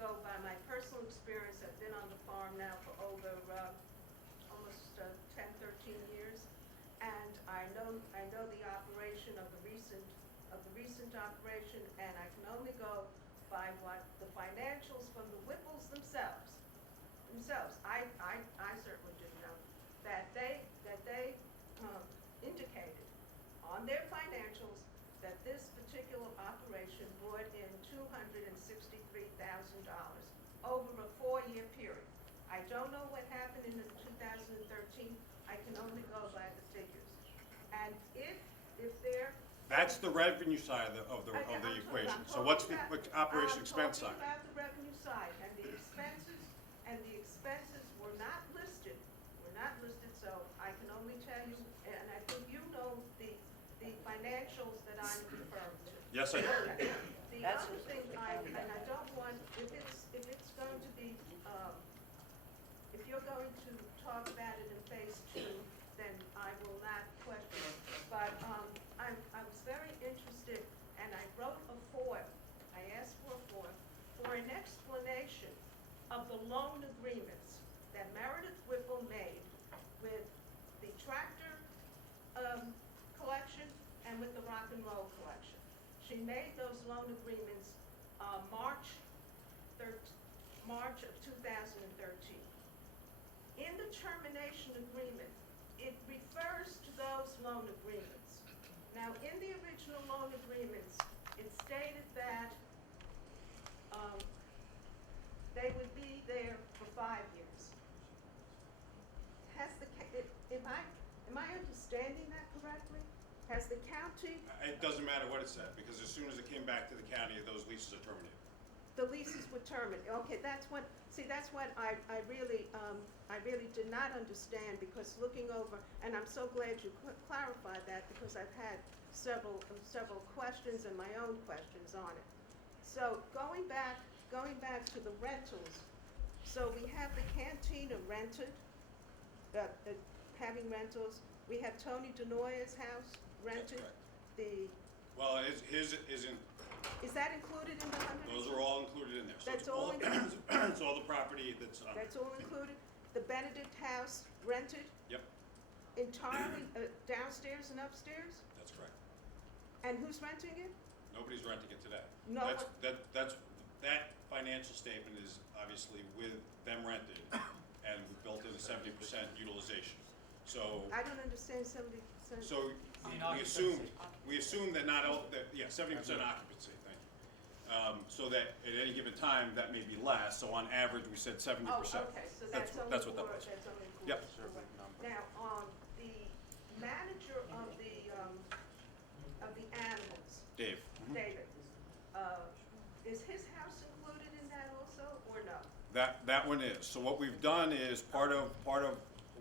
go by my personal experience. I've been on the farm now for over almost 10, 13 years, and I know the operation of the recent operation, and I can only go by what the financials from the Whipples themselves. I certainly didn't know that they indicated on their financials that this particular operation brought in $263,000 over a 4-year period. I don't know what happened in 2013. I can only go by the figures. And if they're That's the revenue side of the equation. So what's the operation expense side? I'm talking about the revenue side, and the expenses were not listed, so I can only tell you, and I think you know the financials that I'm referring to. Yes, I do. The That's other what- thing, and I don't want, if it's going to be, if you're going to talk about it in phase 2, then I will not question it. But, I was very interested, and I wrote a FOIL. I asked for a FOIL for an explanation of the loan agreements that Meredith Whipple made with the tractor collection and with the rock and roll collection. She made those loan agreements March of 2013. In the termination agreement, it refers to those loan agreements. Now, in the original loan agreements, it stated that they would be there for 5 years. Am I understanding that correctly? Has the county, It doesn't matter what it said, because as soon as it came back to the county, those leases are terminated. the leases were terminated? Okay, that's what I really did not understand, because looking over, and I'm so glad you clarified that, because I've had several questions and my own questions on it. So going back to the rentals, so we have the cantina rented, having rentals. We have Tony Denoya's house rented. correct. Well, his isn't, Is that included in the 100? those are all included in there. So That's it's all included? It's all the property that's under. That's all included? The Benedict house rented Yep, entirely, downstairs and upstairs? that's correct. And who's renting it? Nobody's renting it today. No That financial statement is obviously with them rented, and we built in a 70% utilization. So, I don't understand 70%. so we assumed that not all, that, yeah, 70% occupancy, thank you. So that at any given time, that may be less, so on average, we said 70%. Oh, okay, so that's only That's what that for- was. that's only for- Yep. Now, the manager of the animals, Dave? David, is his house included in that also, or no? That one is. So what we've done is part of,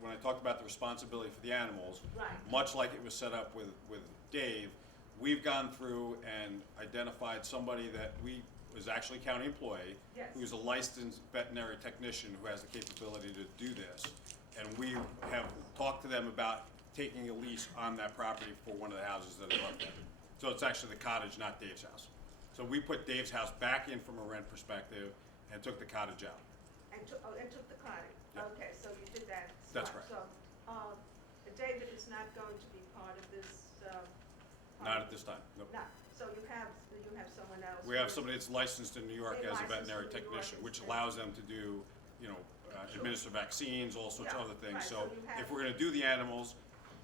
when I talked about the responsibility for the animals, Right. much like it was set up with Dave, we've gone through and identified somebody that was actually a county employee, Yes. who's a licensed veterinary technician who has the capability to do this. And we have talked to them about taking a lease on that property for one of the houses that are up there. So it's actually the cottage, not Dave's house. So we put Dave's house back in from a rent perspective and took the cottage out. And took the cottage? Yep. Okay, so you did that. That's part. correct. So, David is not going to be part of this, Not at this time, nope. No, so you have someone else? We have somebody that's licensed in New York They're as a licensed veterinary in New York technician, which and- allows them to do, administer vaccines, all sorts of Yeah, other things. right, So so you have- if we're gonna do the animals,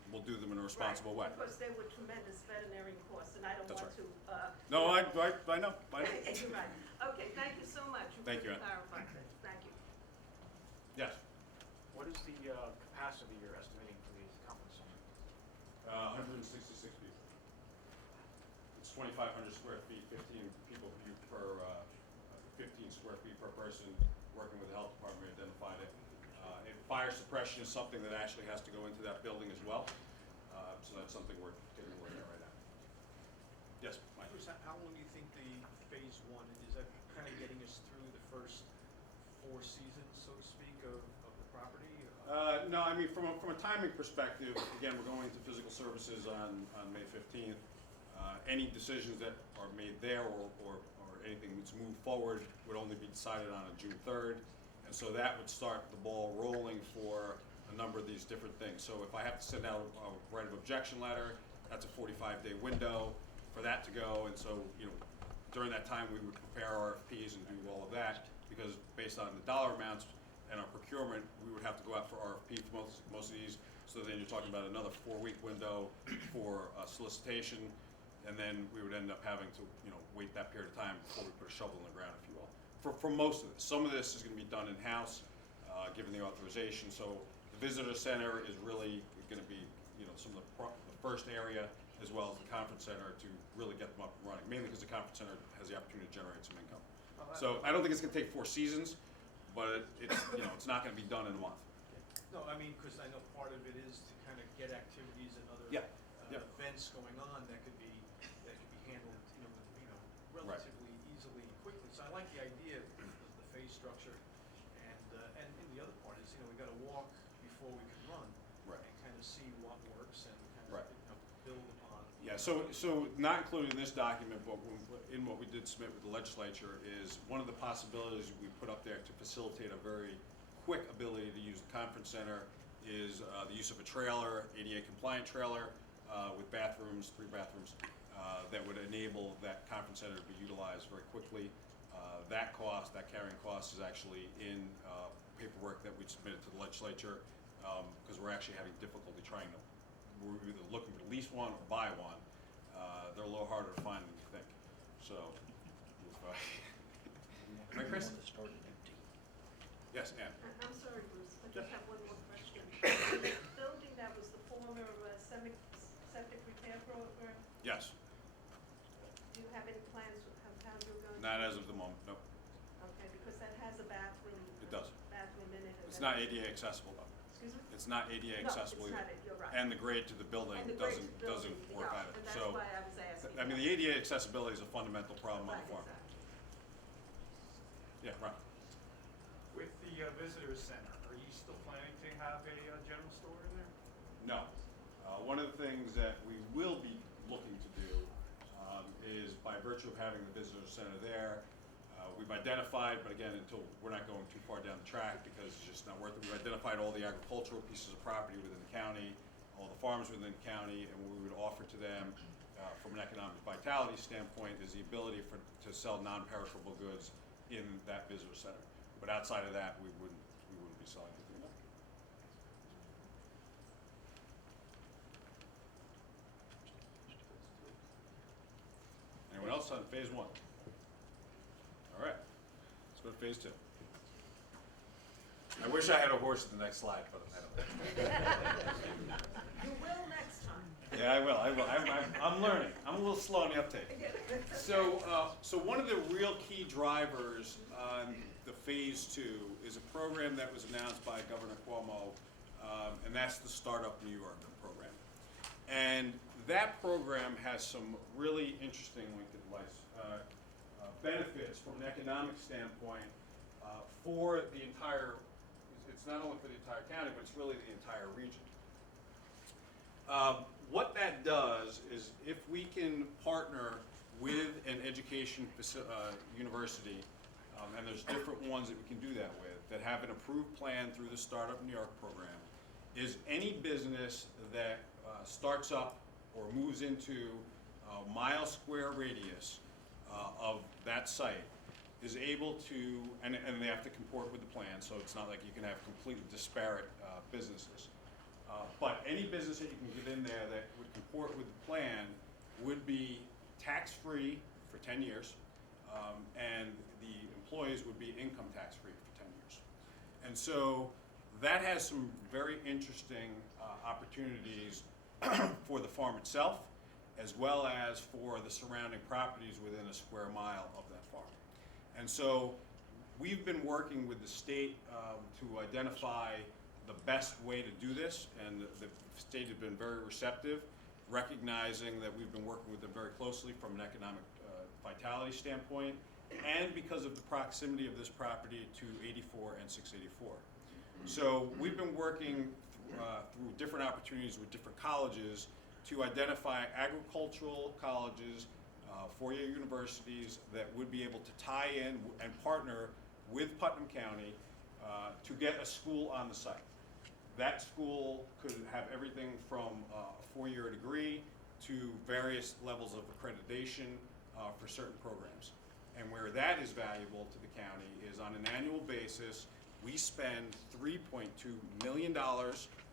we'll do them in a responsible way. Right, because they were tremendous veterinary costs, and I don't That's want to, No, I know, I know. You're right. Okay, thank you so much. Thank you, really Ann. clarified that. Thank you. Yes, What is the capacity you're estimating for the conference center? 166 people. It's 2,500 square feet, 15 people per, 15 square feet per person, working with the health department, we identified it. And fire suppression is something that actually has to go into that building as well. So that's something we're getting a look at right now. Yes, Mike? Bruce, how long do you think the phase one, is that kind of getting us through the first 4 seasons, so to speak, of the property? No, I mean, from a timing perspective, again, we're going into physical services on May 15th. Any decisions that are made there or anything that's moved forward would only be decided on June 3rd. And so that would start the ball rolling for a number of these different things. So if I have to send out a right of objection letter, that's a 45-day window for that to go. And so, during that time, we would prepare RFPs and do all of that, because based on the dollar amounts and our procurement, we would have to go out for RFP for most of these. So then you're talking about another 4-week window for solicitation, and then we would end up having to, wait that period of time before we put a shovel in the ground, if you will. For most of this, some of this is going to be done in-house, given the authorization. So the visitor center is really going to be, some of the first area, as well as the conference center, to really get them up and running. Mainly because the conference center has the opportunity to generate some income. So I don't think it's going to take 4 seasons, but it's it's not going to be done in a month. No, I mean, because I know part of it is to kind of get activities and other Yeah, yeah. events going on that could be handled, relatively easily and quickly. So I like the idea of the phase structure, and the other part is, we got to walk before we can run. Right. And kind of see what works and kind Right. of, build upon. Yeah, so not included in this document, but in what we did submit with the legislature, is one of the possibilities we put up there to facilitate a very quick ability to use the conference center is the use of a trailer, ADA compliant trailer, with bathrooms, 3 bathrooms, that would enable that conference center to be utilized very quickly. That carrying cost is actually in paperwork that we submitted to the legislature, because we're actually having difficulty trying to, we're either looking to lease one or buy one. They're a little harder to find than you think. So, right, Chris? Yes, Ann? I'm sorry, Bruce, I just have one more question. The building that was the former septic repair program, Yes. do you have any plans of how you're going to? Not as of the moment, no. Okay, because that has a bathroom. It does. Bathroom in it. and It's that- not ADA accessible though. Excuse me? It's not ADA accessible. No, either. it's not, you're right. And the grade to the building And the grade to doesn't the building, work yeah, either. and that's So, why I was asking. I mean, the ADA accessibility is a fundamental problem on Right, the farm. exactly. Yeah, right. With the visitor center, are you still planning to have a general store in there? No. One of the things that we will be looking to do is by virtue of having the visitor center there, we've identified, but again, until we're not going too far down the track because it's just not worth it, we've identified all the agricultural pieces of property within the county, all the farms within the county, and what we would offer to them from an economic vitality standpoint is the ability to sell non-perishable goods in that visitor center. But outside of that, we wouldn't be selling anything there. Anyone else on phase one? All right, let's go to phase two. I wish I had a horse at the next slide, but I don't. You will next time. Yeah, I will. I'm learning. I'm a little slow on the uptake. So one of the real key drivers on the phase two is a program that was announced by Governor Cuomo, and that's the Startup New York program. And that program has some really interesting benefits from an economic standpoint for the entire. It's not only for the entire county, but it's really the entire region. What that does is if we can partner with an education university, and there's different ones that we can do that with, that have an approved plan through the Startup New York program, is any business that starts up or moves into a mile square radius of that site is able to, and they have to comport with the plan, so it's not like you can have completely disparate businesses. But any business that you can get in there that would comport with the plan would be tax-free for 10 years, and the employees would be income tax-free for 10 years. And so that has some very interesting opportunities for the farm itself, as well as for the surrounding properties within a square mile of that farm. And so we've been working with the state to identify the best way to do this, and the state has been very receptive, recognizing that we've been working with them very closely from an economic vitality standpoint, and because of the proximity of this property to 84 and 684. So we've been working through different opportunities with different colleges to identify agricultural colleges, four-year universities that would be able to tie in and partner with Putnam County to get a school on the site. That school could have everything from a four-year degree to various levels of accreditation for certain programs. And where that is valuable to the county is on an annual basis, we spend $3.2 million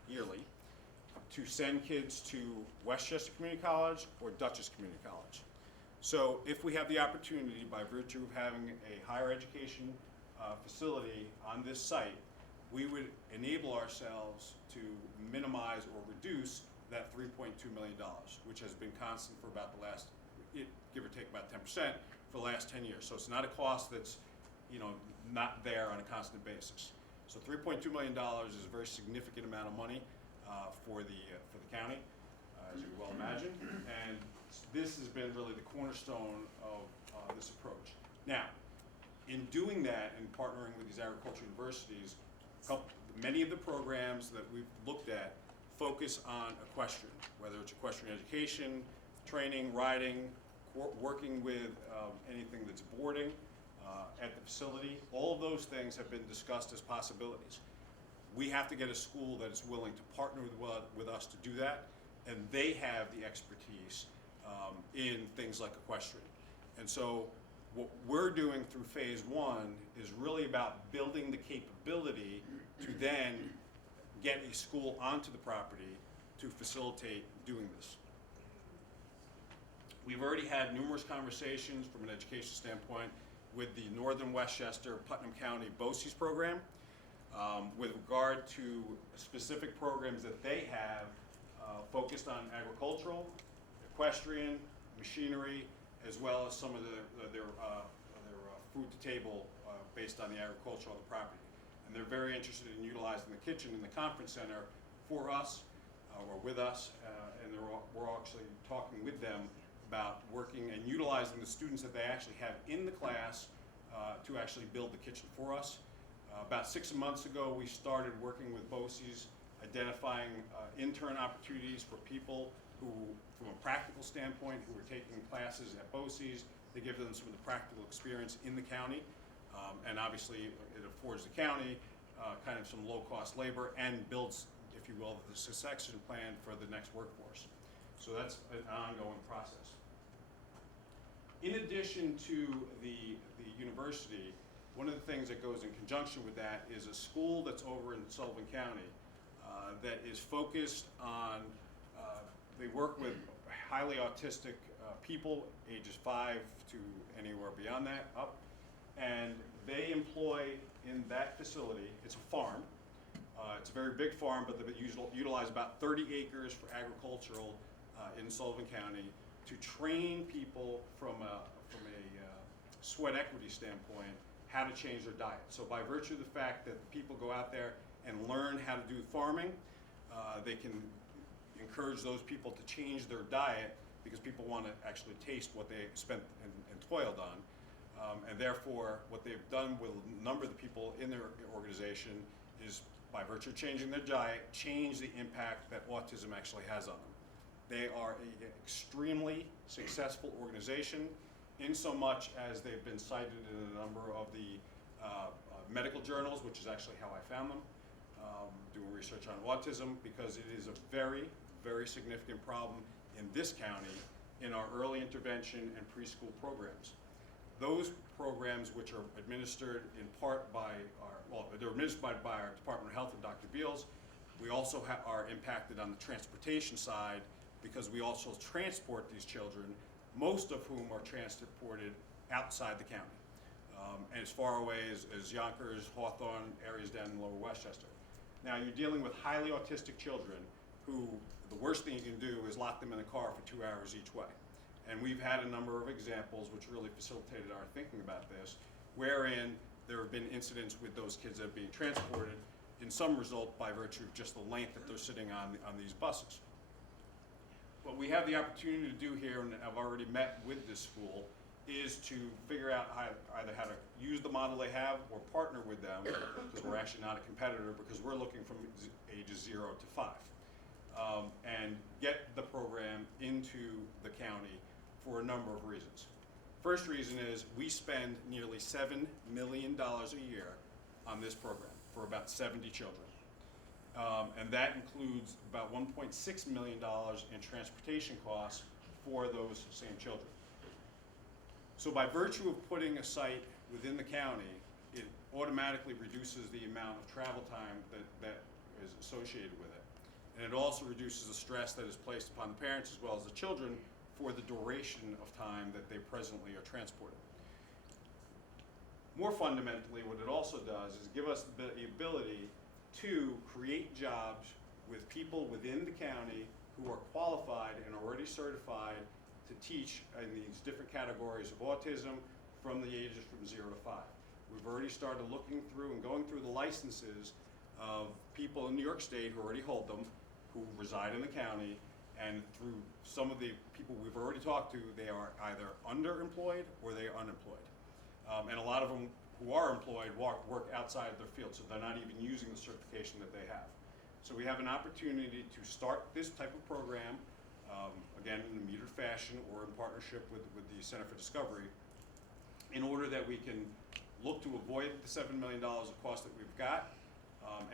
yearly to send kids to Westchester Community College or Dutchess Community College. So if we have the opportunity, by virtue of having a higher education facility on this site, we would enable ourselves to minimize or reduce that $3.2 million, which has been constant for about the last, give or take about 10%, for the last 10 years. So it's not a cost that's, not there on a constant basis. So $3.2 million is a very significant amount of money for the county, as you well imagine, and this has been really the cornerstone of this approach. Now, in doing that and partnering with these agricultural universities, many of the programs that we've looked at focus on equestrian, whether it's equestrian education, training, riding, working with anything that's boarding at the facility. All of those things have been discussed as possibilities. We have to get a school that is willing to partner with us to do that, and they have the expertise in things like equestrian. And so what we're doing through phase one is really about building the capability to then get a school onto the property to facilitate doing this. We've already had numerous conversations from an education standpoint with the Northern Westchester Putnam County BOCES program with regard to specific programs that they have focused on agricultural, equestrian, machinery, as well as some of their food to table based on the agriculture on the property. And they're very interested in utilizing the kitchen in the conference center for us or with us, and we're actually talking with them about working and utilizing the students that they actually have in the class to actually build the kitchen for us. About 6 months ago, we started working with BOCES, identifying intern opportunities for people who, from a practical standpoint, who are taking classes at BOCES, to give them some of the practical experience in the county. And obviously, it affords the county kind of some low-cost labor and builds, if you will, the succession plan for the next workforce. So that's an ongoing process. In addition to the university, one of the things that goes in conjunction with that is a school that's over in Sullivan County that is focused on, they work with highly autistic people, ages 5 to anywhere beyond that, up, and they employ in that facility, it's a farm, it's a very big farm, but they utilize about 30 acres for agricultural in Sullivan County to train people from a sweat equity standpoint how to change their diet. So by virtue of the fact that people go out there and learn how to do farming, they can encourage those people to change their diet because people want to actually taste what they spent and toiled on. And therefore, what they've done with a number of the people in their organization is, by virtue of changing their diet, change the impact that autism actually has on them. They are an extremely successful organization, in so much as they've been cited in a number of the medical journals, which is actually how I found them, doing research on autism, because it is a very, very significant problem in this county in our early intervention and preschool programs. Those programs, which are administered in part by they're administered by our Department of Health and Dr. Beals. We also are impacted on the transportation side because we also transport these children, most of whom are transported outside the county, and as far away as Yonkers, Hawthorne, areas down in Lower Westchester. Now, you're dealing with highly autistic children who the worst thing you can do is lock them in a car for 2 hours each way. And we've had a number of examples which really facilitated our thinking about this, wherein there have been incidents with those kids that are being transported, in some result by virtue of just the length that they're sitting on these buses. What we have the opportunity to do here, and I've already met with this school, is to figure out either how to use the model they have or partner with them, because we're actually not a competitor, because we're looking from ages 0 to 5, and get the program into the county for a number of reasons. First reason is we spend nearly $7 million a year on this program for about 70 children. And that includes about $1.6 million in transportation costs for those same children. So by virtue of putting a site within the county, it automatically reduces the amount of travel time that is associated with it. And it also reduces the stress that is placed upon the parents as well as the children for the duration of time that they presently are transported. More fundamentally, what it also does is give us the ability to create jobs with people within the county who are qualified and already certified to teach in these different categories of autism from the ages from 0 to 5. We've already started looking through and going through the licenses of people in New York State who already hold them, who reside in the county, and through some of the people we've already talked to, they are either underemployed or they are unemployed. And a lot of them who are employed work outside of their field, so they're not even using the certification that they have. So we have an opportunity to start this type of program, again, in a metered fashion or in partnership with the Center for Discovery, in order that we can look to avoid the $7 million of cost that we've got,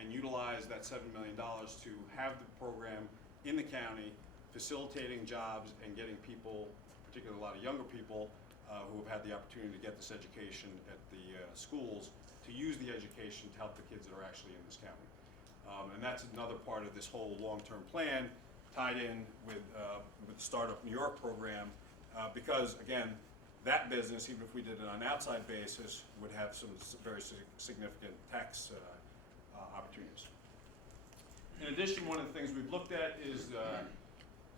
and utilize that $7 million to have the program in the county, facilitating jobs and getting people, particularly a lot of younger people, who have had the opportunity to get this education at the schools, to use the education to help the kids that are actually in this county. And that's another part of this whole long-term plan tied in with the Startup New York program, because again, that business, even if we did it on an outside basis, would have some very significant tax opportunities. In addition, one of the things we've looked at is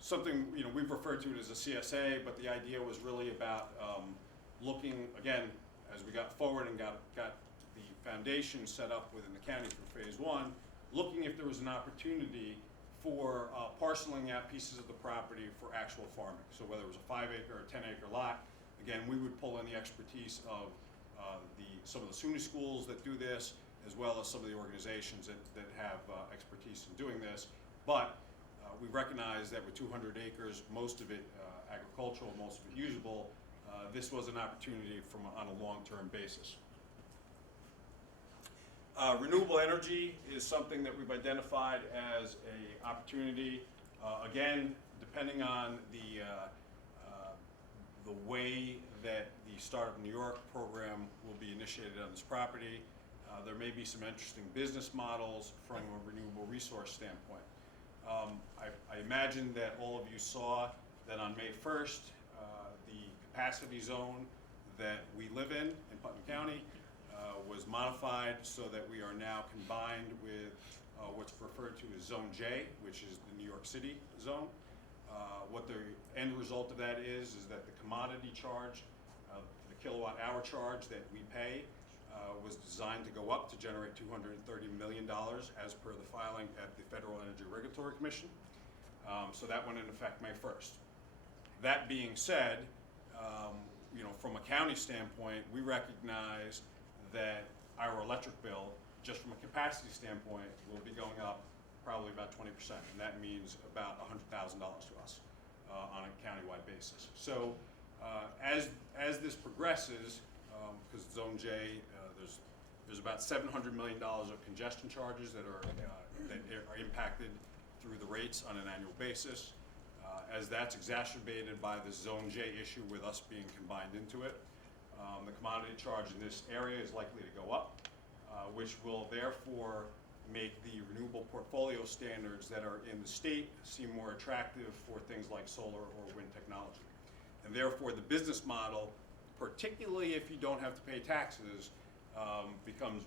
something, we've referred to it as a CSA, but the idea was really about looking, again, as we got forward and got the foundation set up within the county for phase one, looking if there was an opportunity for parceling out pieces of the property for actual farming. So whether it was a 5-acre or 10-acre lot, again, we would pull in the expertise of some of the SUNY schools that do this, as well as some of the organizations that have expertise in doing this. But we recognize that with 200 acres, most of it agricultural, most of it usable, this was an opportunity on a long-term basis. Renewable energy is something that we've identified as an opportunity. Again, depending on the way that the Startup New York program will be initiated on this property, there may be some interesting business models from a renewable resource standpoint. I imagine that all of you saw that on May 1st, the capacity zone that we live in Putnam County, was modified so that we are now combined with what's referred to as Zone J, which is the New York City zone. What the end result of that is that the commodity charge, the kilowatt hour charge that we pay, was designed to go up to generate $230 million as per the filing at the Federal Energy Regulatory Commission. So that went into effect May 1st. That being said, from a county standpoint, we recognize that our electric bill, just from a capacity standpoint, will be going up probably about 20%, and that means about $100,000 to us on a countywide basis. So as this progresses, because Zone J, there's about $700 million of congestion charges that are impacted through the rates on an annual basis. As that's exacerbated by the Zone J issue with us being combined into it, the commodity charge in this area is likely to go up, which will therefore make the renewable portfolio standards that are in the state seem more attractive for things like solar or wind technology. And therefore the business model, particularly if you don't have to pay taxes, becomes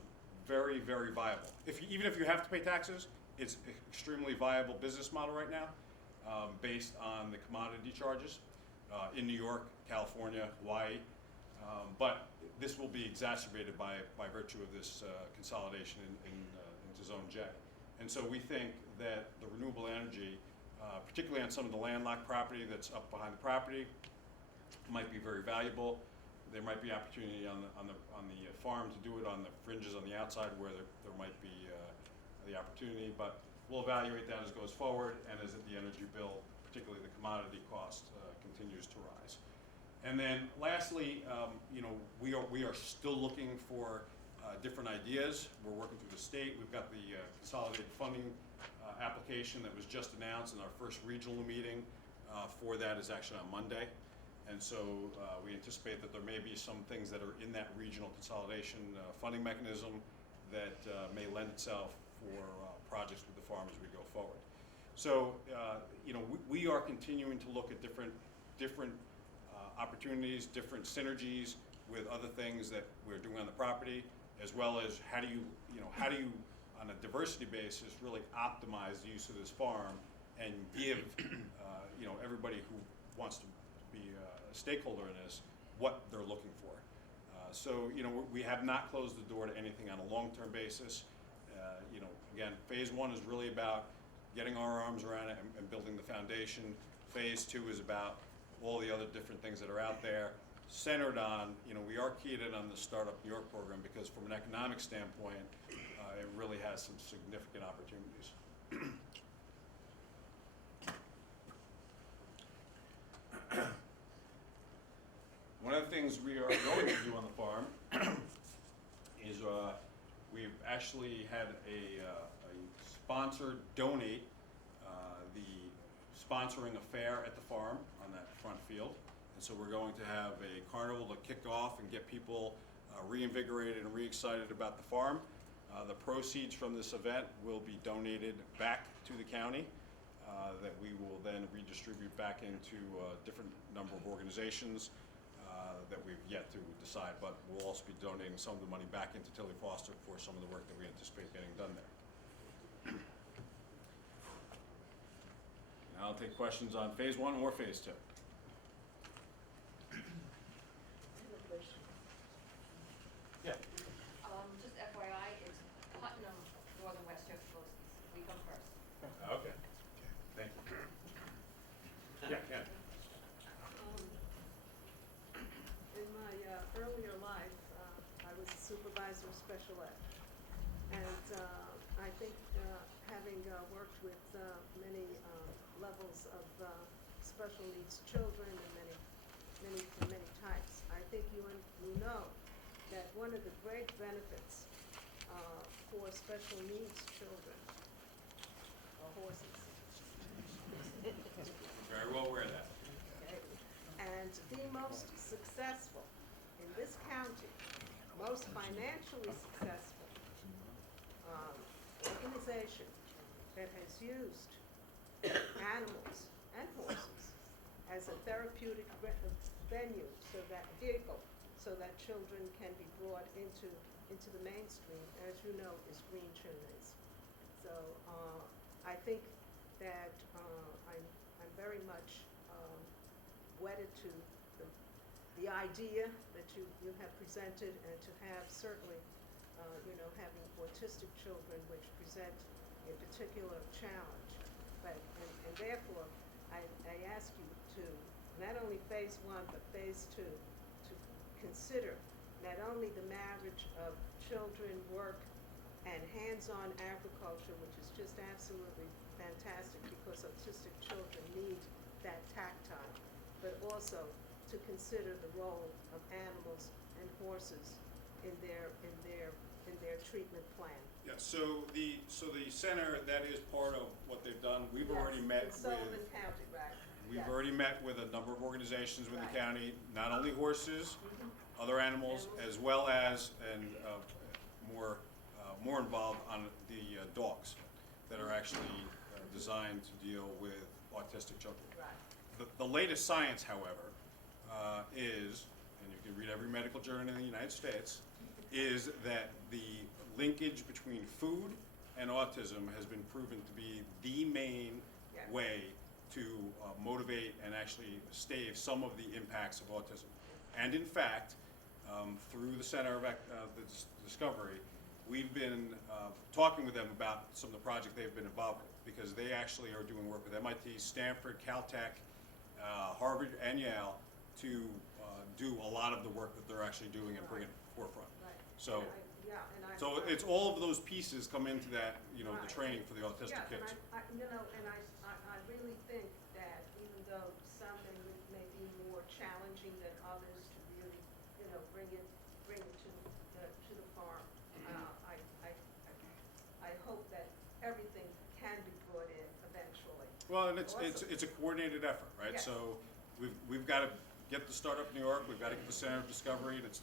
very, very viable. Even if you have to pay taxes, it's an extremely viable business model right now, based on the commodity charges in New York, California, Hawaii. But this will be exacerbated by virtue of this consolidation into Zone J. And so we think that the renewable energy, particularly on some of the landlocked property that's up behind the property, might be very valuable. There might be opportunity on the farm to do it on the fringes on the outside where there might be the opportunity, but we'll evaluate that as it goes forward and as the energy bill, particularly the commodity cost, continues to rise. And then lastly, we are still looking for different ideas. We're working through the state. We've got the consolidated funding application that was just announced, and our first regional meeting for that is actually on Monday. And so we anticipate that there may be some things that are in that regional consolidation funding mechanism that may lend itself for projects with the farm as we go forward. So we are continuing to look at different opportunities, different synergies with other things that we're doing on the property, as well as how do you on a diversity basis really optimize the use of this farm and give everybody who wants to be a stakeholder in this what they're looking for. So we have not closed the door to anything on a long-term basis. Again, phase one is really about getting our arms around it and building the foundation. Phase two is about all the other different things that are out there, centered on, we are keyed in on the Startup New York program because from an economic standpoint, it really has some significant opportunities. One of the things we are going to do on the farm is we've actually had a sponsor donate the sponsoring a fair at the farm on that front field. And so we're going to have a carnival to kick off and get people reinvigorated and re-excited about the farm. The proceeds from this event will be donated back to the county, that we will then redistribute back into a different number of organizations that we've yet to decide, but we'll also be donating some of the money back into Tilly Foster for some of the work that we anticipate getting done there. Now I'll take questions on phase 1 or phase 2. Yeah. Just FYI, it's Putnam, Northern Westchester, Boskies. We come first. Okay. Thank you. Yeah, Ken. In my earlier life, I was a supervisor of special ed. And I think having worked with many levels of special needs children and many types, I think you know that one of the great benefits for special needs children are horses. Very well aware of that. Okay? And the most successful in this county, most financially successful organization that has used animals and horses as a therapeutic venue, vehicle, so that children can be brought into the mainstream, as you know, is Green Chimneys. So I think that I'm very much wedded to the idea that you have presented, and to have certainly, having autistic children which present a particular challenge. And therefore, I ask you to, not only phase 1, but phase 2, to consider not only the marriage of children, work, and hands-on agriculture, which is just absolutely fantastic because autistic children need that tactile, but also to consider the role of animals and horses in their treatment plan. Yeah, so the center, that is part of what they've done. We've already met in Sullivan County, right? We've Yes. already met with a number of organizations within the Right. county, not only horses, other animals, as well as, and more involved on the dogs that are actually designed to deal with autistic children. Right. The latest science, however, is, and you can read every medical journal in the United States, is that the linkage between food and autism has been proven to be the main Yes. way to motivate and actually stave some of the impacts of autism. And in fact, through the Center of Discovery, we've been talking with them about some of the projects they've been involved with, because they actually are doing work with MIT, Stanford, Caltech, Harvard, and Yale to do a lot of the work that they're actually doing and bring it to the forefront. Right. So, And I so it's all of those pieces come into that, the Right. training for the autistic Yeah, kids. and I really think that even though some may be more challenging than others to really, bring it to the farm, I hope that everything can be brought in eventually. Well, and it's Also- a coordinated effort, right? Yes. So we've got to get the startup in New York, we've got to get the Center of Discovery, and it's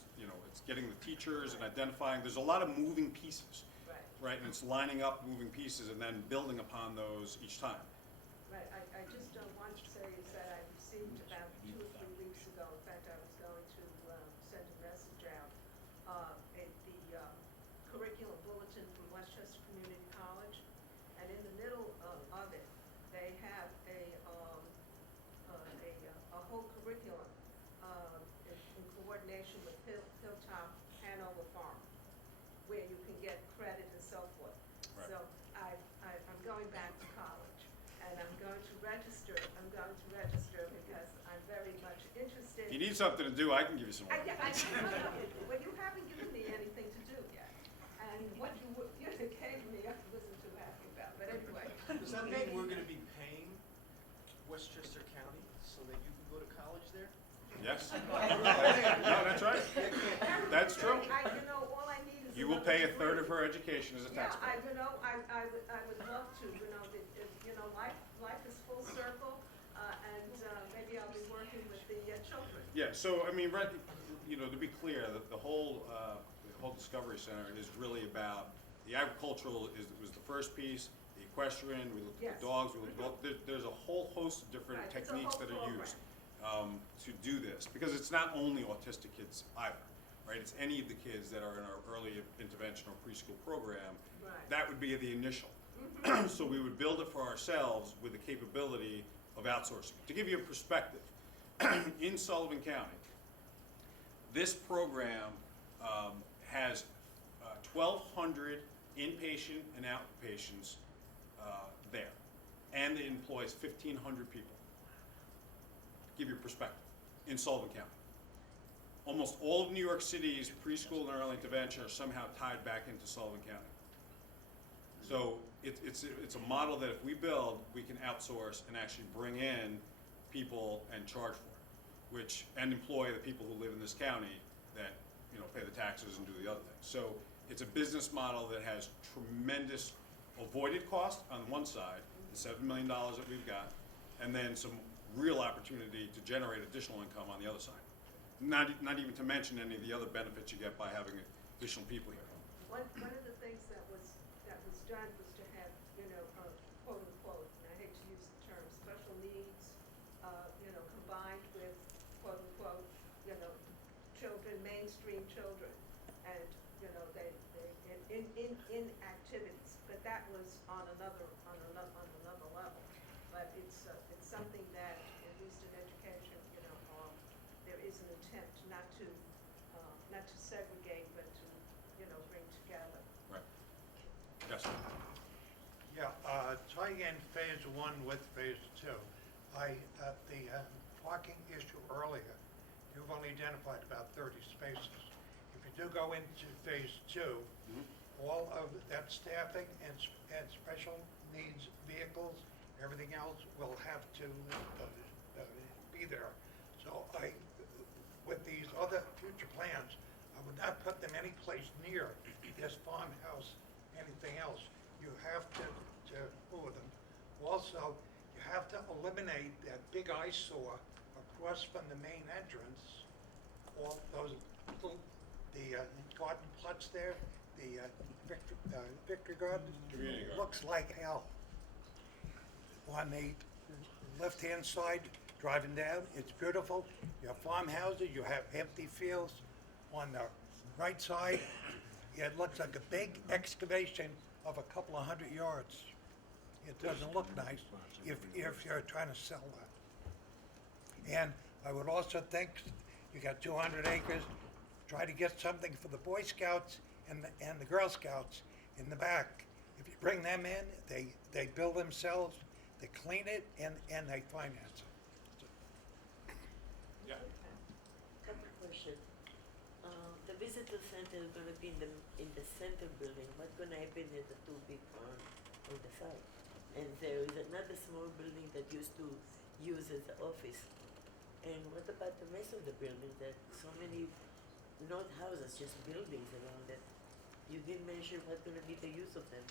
getting the teachers and identifying, there's a lot of moving pieces, Right. right? And it's lining up moving pieces and then building upon those each time. Right, I just want to say is that I received about 2 or 3 weeks ago, in fact, I was going to send a message out, the curriculum bulletin from Westchester Community College, and in the middle of it, they have a whole curriculum in coordination with Hilltop Hanover Farm, where you can get credit and so forth. Right. So I'm going back to college, and I'm going to register because I'm very much interested. If you need something to do, I can give you some work. Well, you haven't given me anything to do yet, and what you gave me, I wasn't too happy about, but anyway. Does that mean we're gonna be paying Westchester County so that you can go to college there? Yes? No, that's right. That's true. All I need is. You will another pay a third degree. of her education as a Yeah, taxpayer. I would love to, life is full circle, and maybe I'll be working with the children. Yeah, so, I mean, to be clear, the whole Discovery Center is really about the agricultural was the first piece, the equestrian, we looked at the Yes. dogs, we looked at, there's a whole host of different Right, it's a techniques whole that are program. used to do this, because it's not only autistic kids either, right? It's any of the kids that are in our early intervention or preschool program. Right. That would be the initial. So we would build it for ourselves with the capability of outsourcing. To give you a perspective, in Sullivan County, this program has 1,200 inpatient and outpatients there, and it employs 1,500 people. Give you perspective, in Sullivan County. Almost all of New York City's preschool and early intervention are somehow tied back into Sullivan County. So it's a model that if we build, we can outsource and actually bring in people and charge for it, and employ the people who live in this county that, pay the taxes and do the other things. So it's a business model that has tremendous avoided cost on one side, the $7 million that we've got, and then some real opportunity to generate additional income on the other side. Not even to mention any of the other benefits you get by having additional people here. One of the things that was done was to have, quote unquote, and I hate to use the term, special needs, combined with quote unquote, children, mainstream children, and, they in activities, but that was on another level. But it's something that, at least in education, there is an attempt not to segregate, but to, bring together. Right. Yes. Yeah, tying in phase one with phase two, at the parking issue earlier, you've only identified about 30 spaces. If you do go into phase two, all of that staffing and special needs vehicles, everything else will have to be there. So with these other future plans, I would not put them any place near this farmhouse, anything else. You have to move them. Also, you have to eliminate that big eyesore across from the main entrance, all those little, the garden plots there, the Victory Garden. Community garden. Looks like hell. On the left-hand side, driving down, it's beautiful. You have farmhouses, you have empty fields. On the right side, it looks like a big excavation of a couple of 100 yards. It doesn't look nice if you're trying to sell that. And I would also think, you got 200 acres, try to get something for the Boy Scouts and the Girl Scouts in the back. If you bring them in, they build themselves, they clean it, and they finance it. Yeah. Couple question. The visitor center is gonna be in the center building. What's gonna happen at the two big barns on the side? And there is another small building that used to use as an office. And what about the rest of the building? That so many, not houses, just buildings around it. You didn't mention what's gonna be the use of them.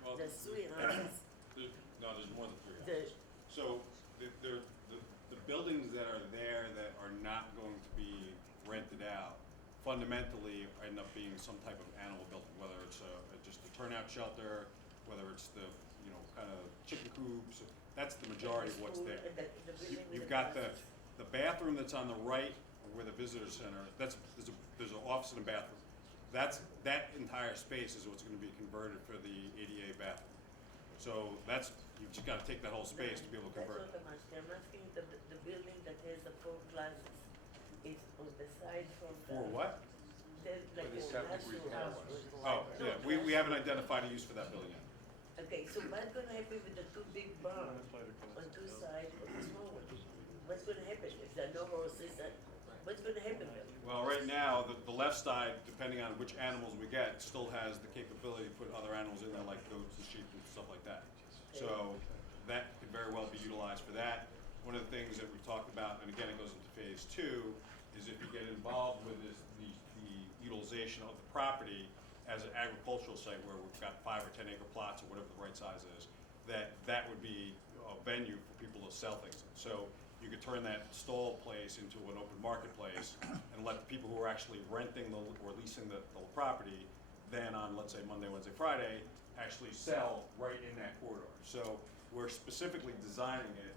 Well, There's 3 houses. there's more than 3 The- houses. So the buildings that are there that are not going to be rented out fundamentally end up being some type of animal building, whether it's just a turnout shelter, whether it's the, kind of chicken coops. That's the majority of what's there. The building with You've the got classes. the bathroom that's on the right where the visitor center, there's an office and a bathroom. That entire space is what's gonna be converted for the ADA bathroom. So you've just gotta take that whole space to be able to convert it. That's not I'm asking. I'm asking the building that has the 4 classes. It's on the side from the. For what? There's like a house. Oh, yeah, we haven't identified a use for that building yet. Okay, so what's gonna happen with the 2 big barns on 2 sides of the small one? What's gonna happen if there are no horses? What's gonna happen with them? Well, right now, the left side, depending on which animals we get, still has the capability to put other animals in there like goats and sheep and stuff like that. So that could very well be utilized for that. One of the things that we've talked about, and again, it goes into phase 2, is if you get involved with the utilization of the property as an agricultural site where we've got 5 or 10 acre plots or whatever the right size is, that would be a venue for people to sell things in. So you could turn that stall place into an open marketplace and let the people who are actually renting or leasing the property then on, let's say, Monday, Wednesday, Friday, actually sell right in that corridor. So we're specifically designing it,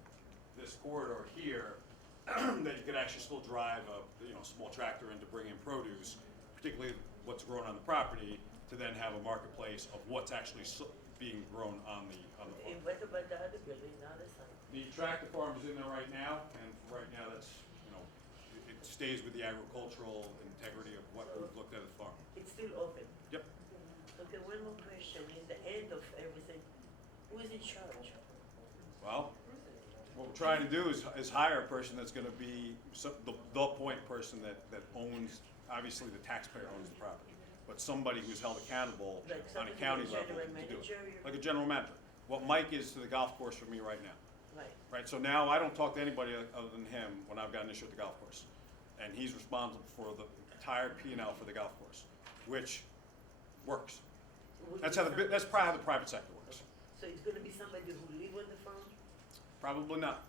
this corridor here, that you could actually still drive a, small tractor in to bring in produce, particularly what's grown on the property, to then have a marketplace of what's actually being grown on the farm. And what about the other building, the other side? The tractor farm is in there right now, and for right now, that's, it stays with the agricultural integrity of what we've looked at as farm. It's still open. Yep. Okay, one more question. In the end of everything, who is in charge? Well, what we're trying to do is hire a person that's gonna be the point person that owns, obviously the taxpayer owns the property, but somebody who's held accountable Like on a somebody, county a level general to do manager, it. Like a general manager. What Mike is to the golf course for me right now. Right. Right, so now I don't talk to anybody other than him when I've got an issue at the golf course. And he's responsible for the entire P&L for the golf course, which works. Would That's be that's probably how the private sector works. So it's gonna be somebody who live on the farm? Probably not.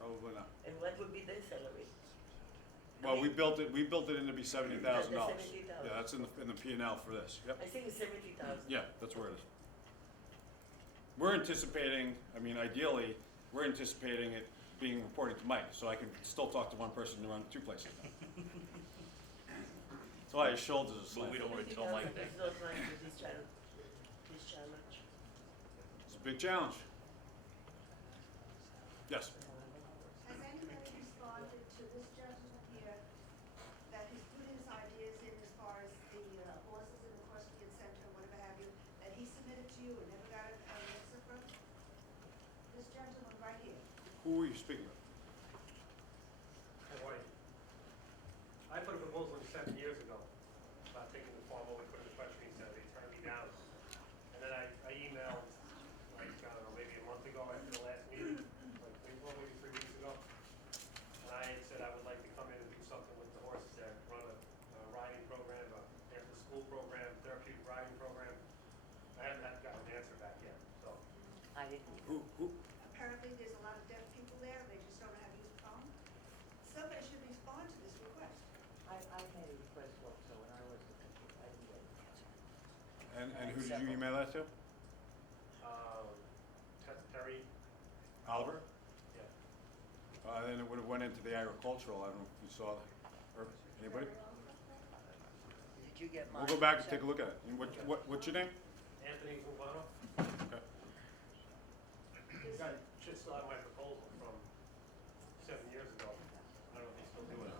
Probably not. And what would be their salary? Well, we built it in to be $70,000. $70,000. Yeah, that's in the P&L for this, yep. I think it's 70,000. Yeah, that's where it is. We're anticipating, ideally, we're anticipating it being reported to Mike, so I can still talk to one person and run two places now. That's why his shoulders are slanted. It's not like this challenge. It's a big challenge. Yes? Has anybody responded to this gentleman here that he's put his ideas in as far as the horses in the equestrian center, whatever have you, that he submitted to you and never got an answer from? This gentleman right here. Who are you speaking of? Hawaii. I put a proposal in 7 years ago about taking the farm over to the equestrian center. They turned me down. And then I emailed, like, I don't know, maybe a month ago after the last meeting, like maybe 3 weeks ago. And I had said I would like to come in and do something with the horses there, run a riding program, after-school program, therapeutic riding program. I haven't gotten an answer back yet, so. I didn't. Who? Apparently, there's a lot of deaf people there, they just don't know how to use the phone. Somebody should respond to this request. I made a request also when I was the computer. I didn't get an answer. And who did you email that to? Terry, Oliver? yeah. Then it would have went into the agricultural, I don't know if you saw that, or anybody? Did you get mine? We'll go back and take a look at it. And what's your name? Anthony Cubano. Okay. You guys should still have my proposal from 7 years ago. I don't know if he's still doing it.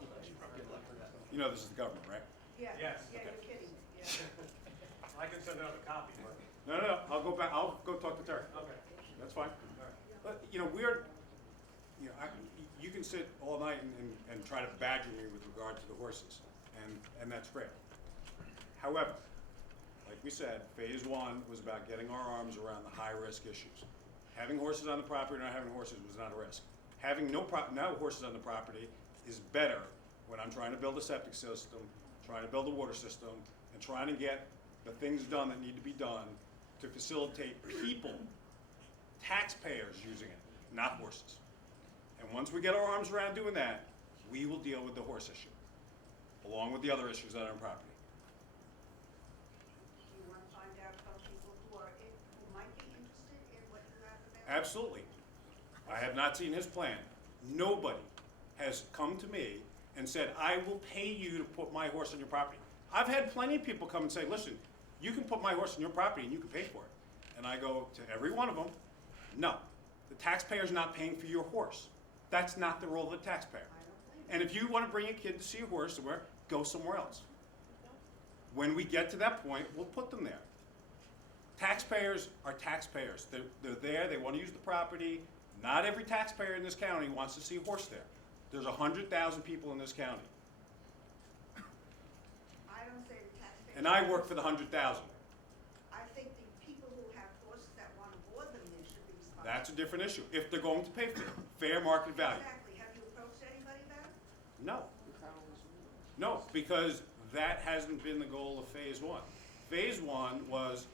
You know this is the government, right? Yeah, Yes. yeah, you're kidding me, yeah. I can send another copy, but, No, I'll go back, I'll go talk to Terry. okay, That's fine. all right. But, you can sit all night and try to badger me with regard to the horses, and that's great. However, like we said, phase one was about getting our arms around the high-risk issues. Having horses on the property or not having horses was not a risk. Having no horses on the property is better when I'm trying to build a septic system, trying to build a water system, and trying to get the things done that need to be done to facilitate people, taxpayers using it, not horses. And once we get our arms around doing that, we will deal with the horse issue, along with the other issues that are on property. You want to find out from people who might be interested in what you have available? Absolutely. I have not seen his plan. Nobody has come to me and said, I will pay you to put my horse on your property. I've had plenty of people come and say, listen, you can put my horse on your property and you can pay for it. And I go to every one of them, no, the taxpayer's not paying for your horse. That's not the role of the taxpayer. And if you want to bring a kid to see a horse somewhere, go somewhere else. When we get to that point, we'll put them there. Taxpayers are taxpayers. They're there, they want to use the property. Not every taxpayer in this county wants to see a horse there. There's 100,000 people in this county. I don't say the taxpayers. And I work for the 100,000. I think the people who have horses that want to board them there should be responsible. That's a different issue. If they're going to pay for it, fair market value. Exactly. Have you approached anybody about it? No. No, because that hasn't been the goal of phase one. Phase one was,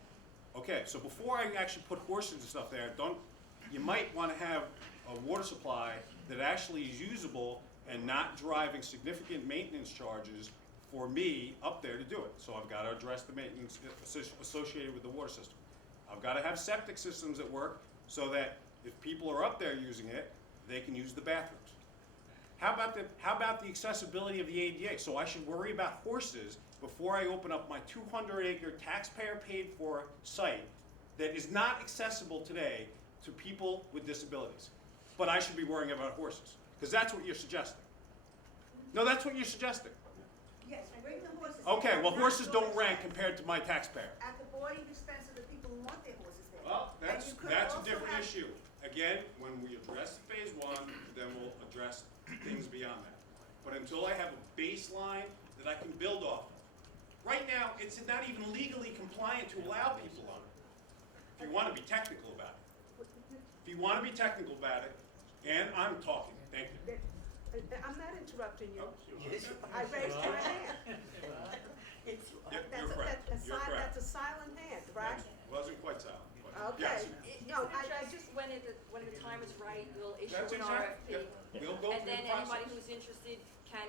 okay, so before I actually put horses and stuff there, you might want to have a water supply that actually is usable and not driving significant maintenance charges for me up there to do it. So I've got to address the maintenance associated with the water system. I've got to have septic systems that work so that if people are up there using it, they can use the bathrooms. How about the accessibility of the ADA? So I should worry about horses before I open up my 200-acre taxpayer-paid-for site that is not accessible today to people with disabilities. But I should be worrying about horses, because that's what you're suggesting. No, that's what you're suggesting. Yes, bring the horses. Okay, well, Not horses don't rank expense. compared to my taxpayer. At the boarding dispenser, the people who want their horses there. Well, And that's you could a also different have- issue. Again, when we address phase one, then we'll address things beyond that. But until I have a baseline that I can build off of. Right now, it's not even legally compliant to allow people on it. If you want to be technical about it. If you want to be technical about it, and I'm talking, thank you. I'm not interrupting you. Yes, I raised my hand. it's, You're correct. You're correct. That's a silent hand, right? Wasn't quite silent, but Okay. yes. No, I just, When the time is right, we'll issue That's an exactly, RFP. yeah. We'll go And through then the anybody process. who's interested can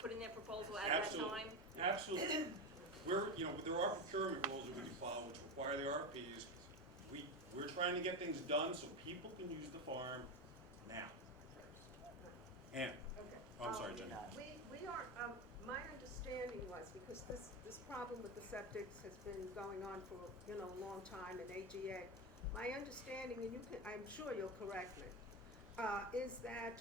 put in their proposal at that Absolutely. time. Absolutely. There are procurement rules that we do follow which require the RFPs. We're trying to get things done so people can use the farm now. And, okay. I'm sorry, Jenny. We are, my understanding was, because this problem with the septics has been going on for, a long time in AGA. My understanding, and I'm sure you'll correct me, is that,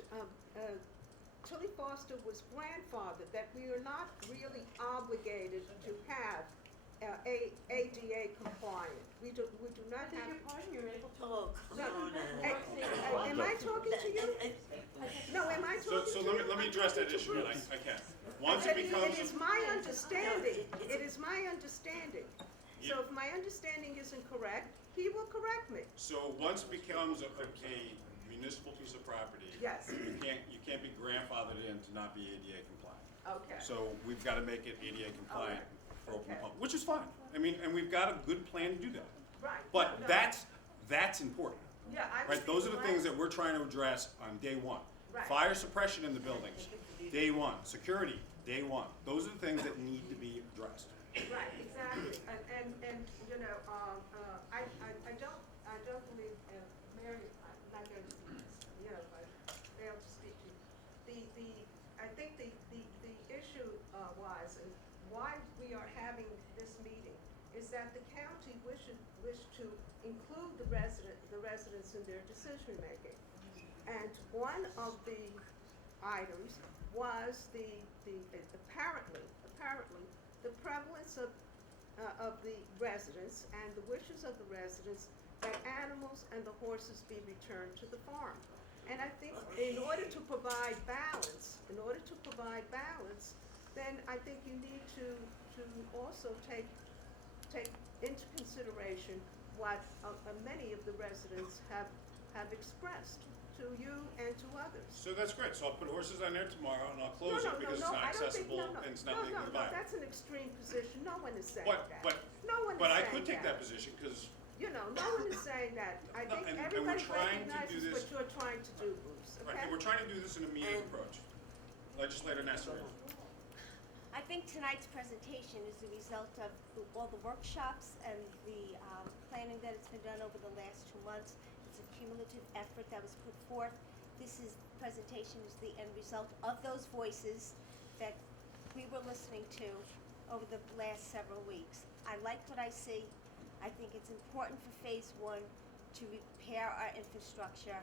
Tilly Foster was grandfathered, that we are not really obligated to have, ADA compliant. We do not have. oh, come on. Am I talking to you? No, am I talking to So you? let me address that issue, and I can. Once it becomes, It is my understanding, it is my understanding. So if my understanding isn't correct, he will correct me. so once it becomes a municipal piece of property, Yes. you can't be grandfathered in to not be ADA compliant. Okay. So we've got to make it ADA compliant for open Okay. pump, which is fine. I mean, and we've got a good plan to do that. Right. But No, that's important. Yeah, I Right, was those are the glad- things that we're trying to address on day one. Right. Fire suppression in the buildings, day one. Security, day one. Those are the things that need to be addressed. Right, exactly, and, I don't believe, Mary, I'm not going to, I failed to speak to you. I think the issue, was, and why we are having this meeting, is that the county wish to include the residents in their decision-making. And one of the items was apparently, the prevalence of the residents and the wishes of the residents that animals and the horses be returned to the farm. And I think in order to provide balance, then I think you need to also take into consideration what many of the residents have expressed to you and to others. So that's great. So I'll put horses on there tomorrow and I'll close No, it because it's no, not I don't think- accessible no, and it's not legally No, viable. that's an extreme position. No one is saying But, that. but, No one is but I saying could take that position because No one is saying that. I No, think and we're everybody trying to do recognizes this- what you're trying to do, Bruce, right, okay? and we're trying to do this in a meaningful approach. Legislator Nasser. I think tonight's presentation is the result of all the workshops and the planning that has been done over the last 2 months. It's a cumulative effort that was put forth. Presentation is the end result of those voices that we were listening to over the last several weeks. I like what I see. I think it's important for phase one to repair our infrastructure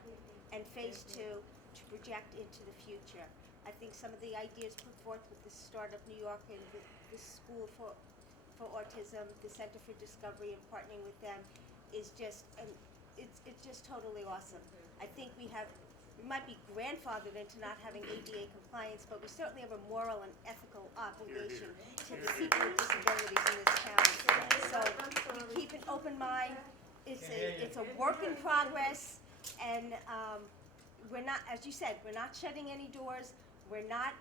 and phase two to project into the future. I think some of the ideas put forth with the start of New York and with the School for Autism, the Center for Discovery, and partnering with them is just, it's just totally awesome. I think we might be grandfathered into not having ADA compliance, but we certainly have a moral and ethical obligation to the people with disabilities in this county. So we keep an open mind. It's a work in progress, and we're not, as you said, we're not shutting any doors. We're not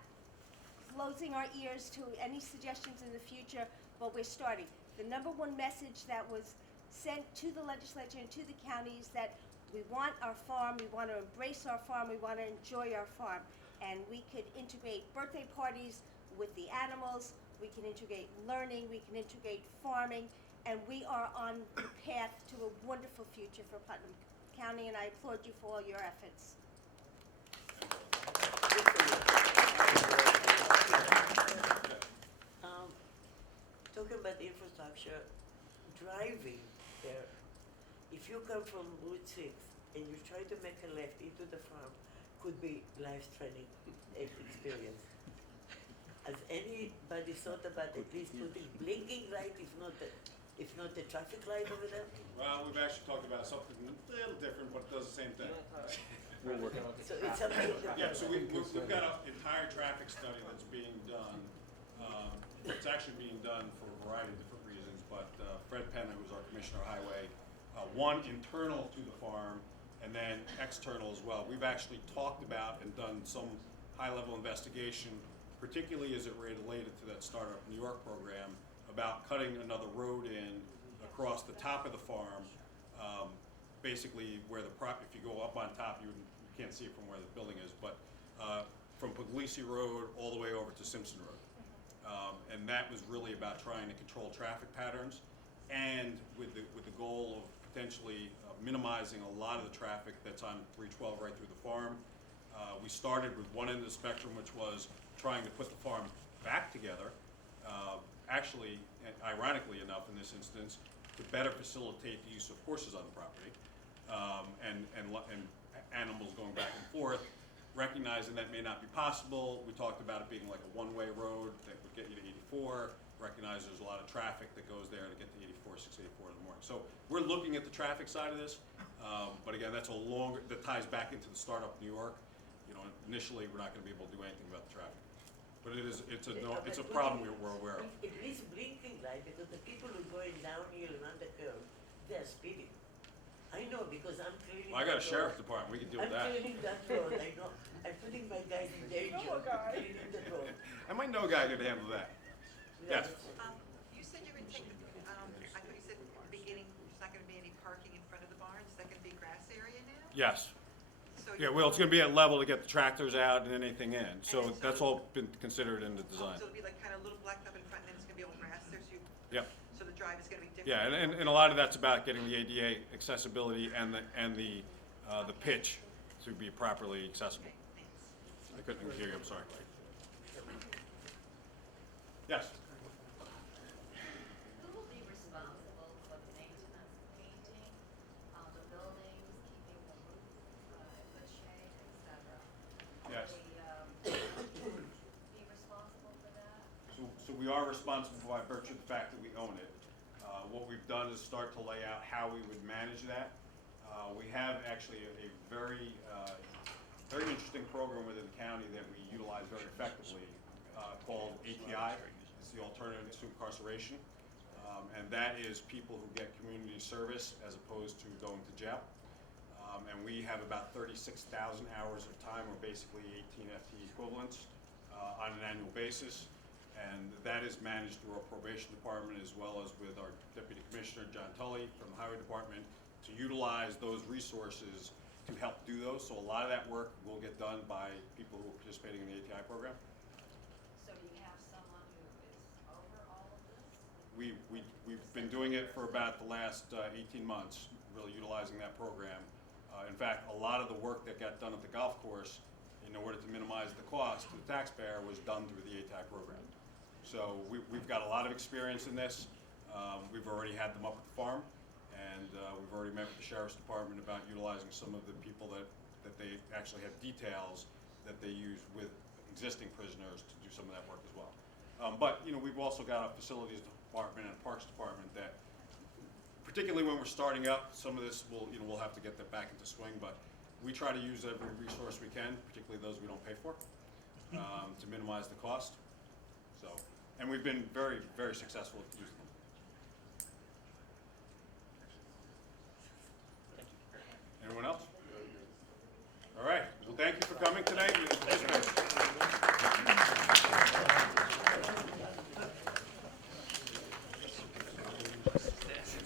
closing our ears to any suggestions in the future, but we're starting. The number one message that was sent to the legislature and to the county is that we want our farm, we want to embrace our farm, we want to enjoy our farm. And we could integrate birthday parties with the animals, we can integrate learning, we can integrate farming, and we are on the path to a wonderful future for Putnam County, and I applaud you for all your efforts. Talking about infrastructure, driving there, if you come from Route 6 and you try to make a left into the farm, could be life-threatening experience. Has anybody thought about at least putting blinking light, if not the traffic light over there? Well, we've actually talked about something a little different, but it does the same thing. We're working on So it's something that. Yeah, so we've got an entire traffic study that's being done. It's actually being done for a variety of different reasons, but Fred Penna, who's our Commissioner of Highway, one internal to the farm and then external as well. We've actually talked about and done some high-level investigation, particularly as it related to that Startup New York program, about cutting another road in across the top of the farm, basically where if you go up on top, you can't see it from where the building is, but from Puglisi Road all the way over to Simpson Road. And that was really about trying to control traffic patterns, and with the goal of potentially minimizing a lot of the traffic that's on 312 right through the farm. We started with one end of the spectrum, which was trying to put the farm back together, actually, ironically enough in this instance, to better facilitate the use of horses on the property, and animals going back and forth. Recognizing that may not be possible, we talked about it being like a one-way road that would get you to 84, recognize there's a lot of traffic that goes there to get to 84, 684 in the morning. So we're looking at the traffic side of this, but again, that ties back into the Startup New York. You know, initially, we're not gonna be able to do anything about the traffic. But it's a problem we're aware of. At least blinking light, because the people who are going downhill and on the curve, they're speeding. I know, because I'm cleaning. Well, I got a the sheriff's road. department, we can deal with that. I'm cleaning that road, I know. I'm putting my guys in danger, cleaning the road. I might know a guy who could handle that. Yes. You said you're gonna take, I thought you said at the beginning, there's not gonna be any parking in front of the barn, is that gonna be grass area now? Yes. So Yeah, you're well, it's going- gonna be at level to get the tractors out and anything in, so then that's all been considered in the Oh, design. so it'll be like kind of little blacktop in front, and then it's gonna be all grass there, so you, Yep. so the drive is gonna be different? Yeah, and a lot of that's about getting the ADA accessibility and the pitch to be properly accessible. Okay, thanks. I couldn't hear you, I'm sorry. Yes? Who will be responsible for the maintenance, painting, the buildings, keeping the roof in good shape, et cetera? Yes. Will they be responsible for that? So we are responsible by virtue of the fact that we own it. What we've done is start to lay out how we would manage that. We have actually a very interesting program within the county that we utilize very effectively called ATI. It's the Alternative to Incarceration. And that is people who get community service as opposed to going to jail. And we have about 36,000 hours of time, or basically 18 FTE equivalents, on an annual basis. And that is managed through our probation department, as well as with our Deputy Commissioner, John Tully, from the Highway Department, to utilize those resources to help do those. So a lot of that work will get done by people who are participating in the ATI program. So you have someone who is over all of this? We've been doing it for about the last 18 months, really utilizing that program. In fact, a lot of the work that got done at the golf course, in order to minimize the cost to the taxpayer, was done through the ATI program. So we've got a lot of experience in this. We've already had them up at the farm, and we've already met with the Sheriff's Department about utilizing some of the people that they actually have details that they use with existing prisoners to do some of that work as well. But, you know, we've also got a facilities department and a parks department that, particularly when we're starting up, some of this we'll have to get that back into swing, but we try to use every resource we can, particularly those we don't pay for, to minimize the cost. So, and we've been very, very successful at using them.